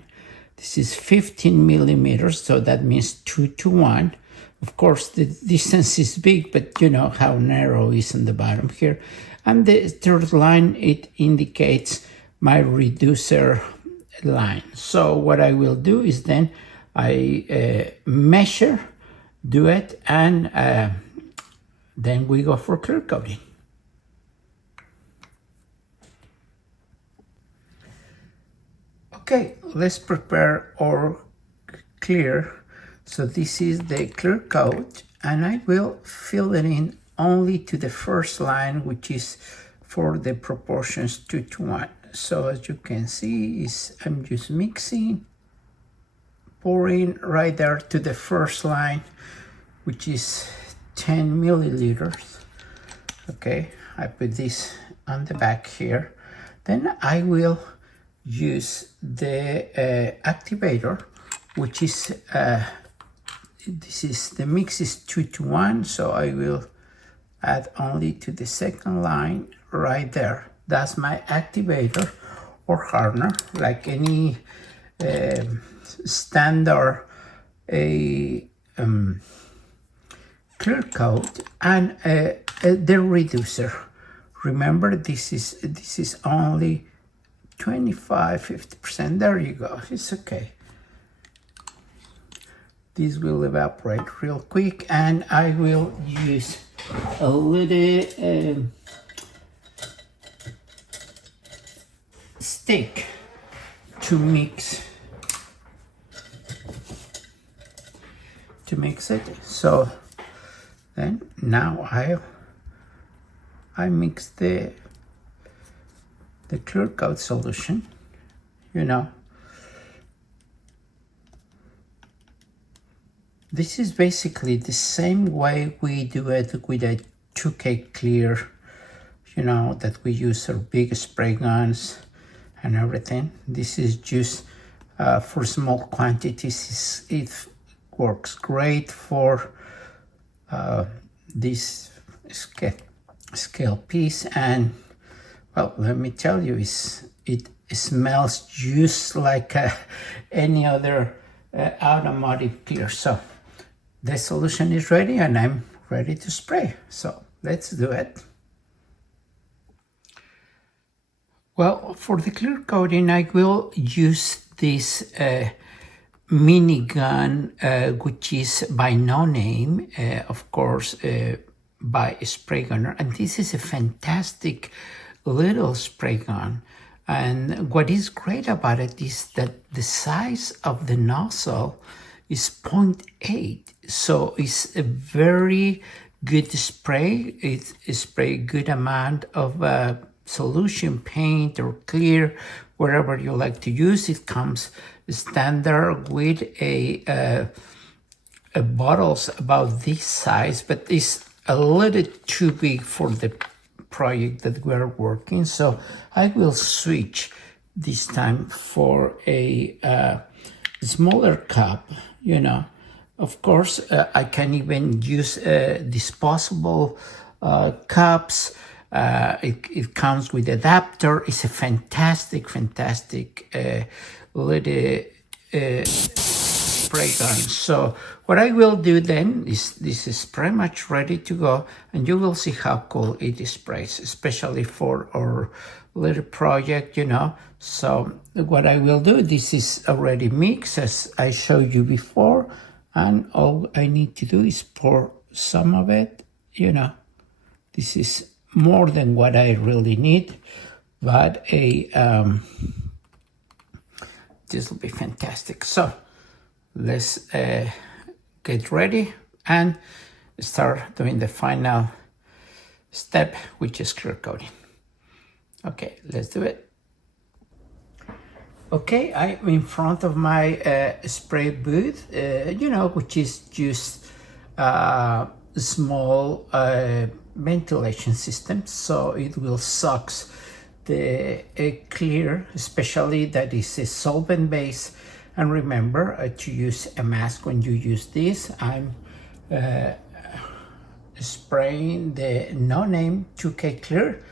This is 15 millimeters, so that means 2-to-1. Of course, the distance is big, but you know how narrow is on the bottom here. And the third line, it indicates my reducer line. So what I will do is then I measure, do it, and then we go for clear coating. Okay, let's prepare our clear. So this is the clear coat, and I will fill it in only to the first line, which is for the proportions 2:1. So as you can see, I'm just mixing, pouring right there to the first line, which is 10 milliliters. Okay, I put this on the back here. Then I will use the activator, which is the mix is 2:1, so I will add only to the second line right there. That's my activator or hardener, like any standard clear coat, and the reducer. Remember, this is only 25-50%. There you go. It's okay. This will evaporate real quick, and I will use a little stick to mix it. So then now I mix the clear coat solution, you know. This is basically the same way we do it with a 2K clear, you know, that we use our big spray guns and everything. This is just for small quantities. It works great for this scale piece, and well, let me tell you, it smells just like any other automotive clear. So the solution is ready, and I'm ready to spray. So let's do it. Well, for the clear coating, I will use this mini gun, which is by no name, of course, by a spray gunner. And this is a fantastic little spray gun. And what is great about it is that the size of the nozzle is 0.8. So it's a very good spray. It sprays a good amount of solution, paint or clear, wherever you like to use. It comes standard with a bottles about this size, but it's a little too big for the project that we're working. So I will switch this time for a smaller cup, you know. Of course, I can even use disposable cups. It comes with adapter. It's a fantastic little spray gun. So what I will do then is, this is pretty much ready to go, and you will see how cool it sprays, especially for our little project, you know. So what I will do, this is already mixed as I showed you before, and all I need to do is pour some of it, you know. This is more than what I really need, but this will be fantastic. So let's get ready and start doing the final step, which is clear coating. Okay, let's do it. Okay, I'm in front of my spray booth, you know, which is just a small ventilation system, so it will suck the clear, especially that is a solvent base. And remember to use a mask when you use this. I'm spraying the no-name 2K clear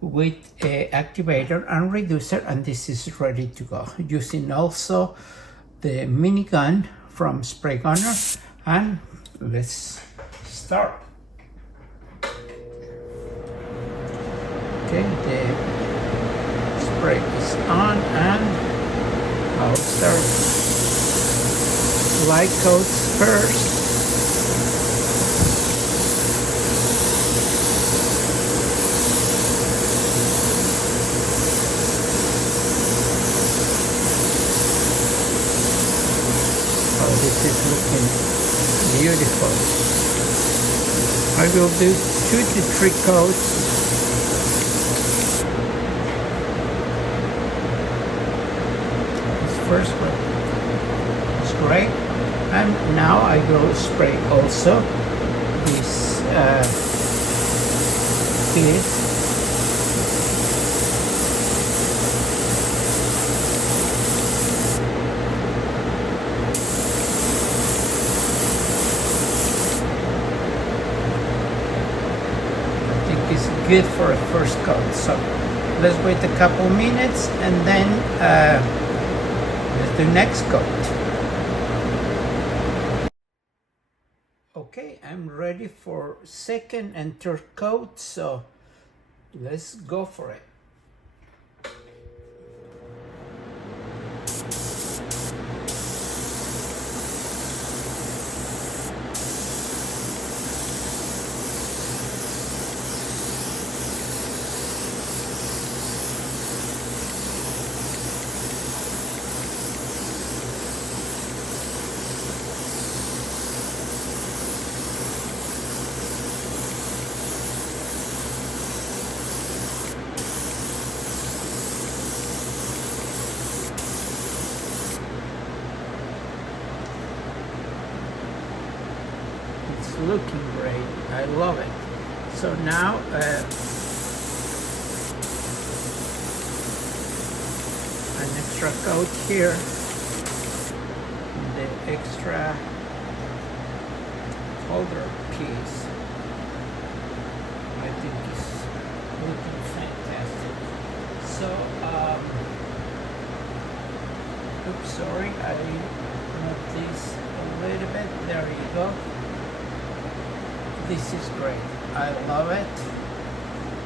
with a activator and reducer, and this is ready to go. Using also the mini gun from Spray Gunner, and let's start. Okay, the spray is on, and I'll start light coats first. beautiful. I will do 2 to 3 coats. This first one is great. And now I will spray also this piece. Is good for a first coat. So let's wait a couple minutes and then let's do next coat. Okay, I'm ready for second and third coat, so let's go for it. It's looking great. I love it. So now an extra coat here. The extra holder piece, I think is looking fantastic. So, oops, sorry, I moved this a little bit. There you go. This is great. I love it.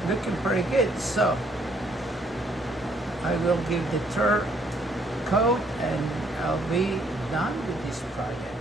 Looking pretty good. So I will give the third coat and I'll be done with this project.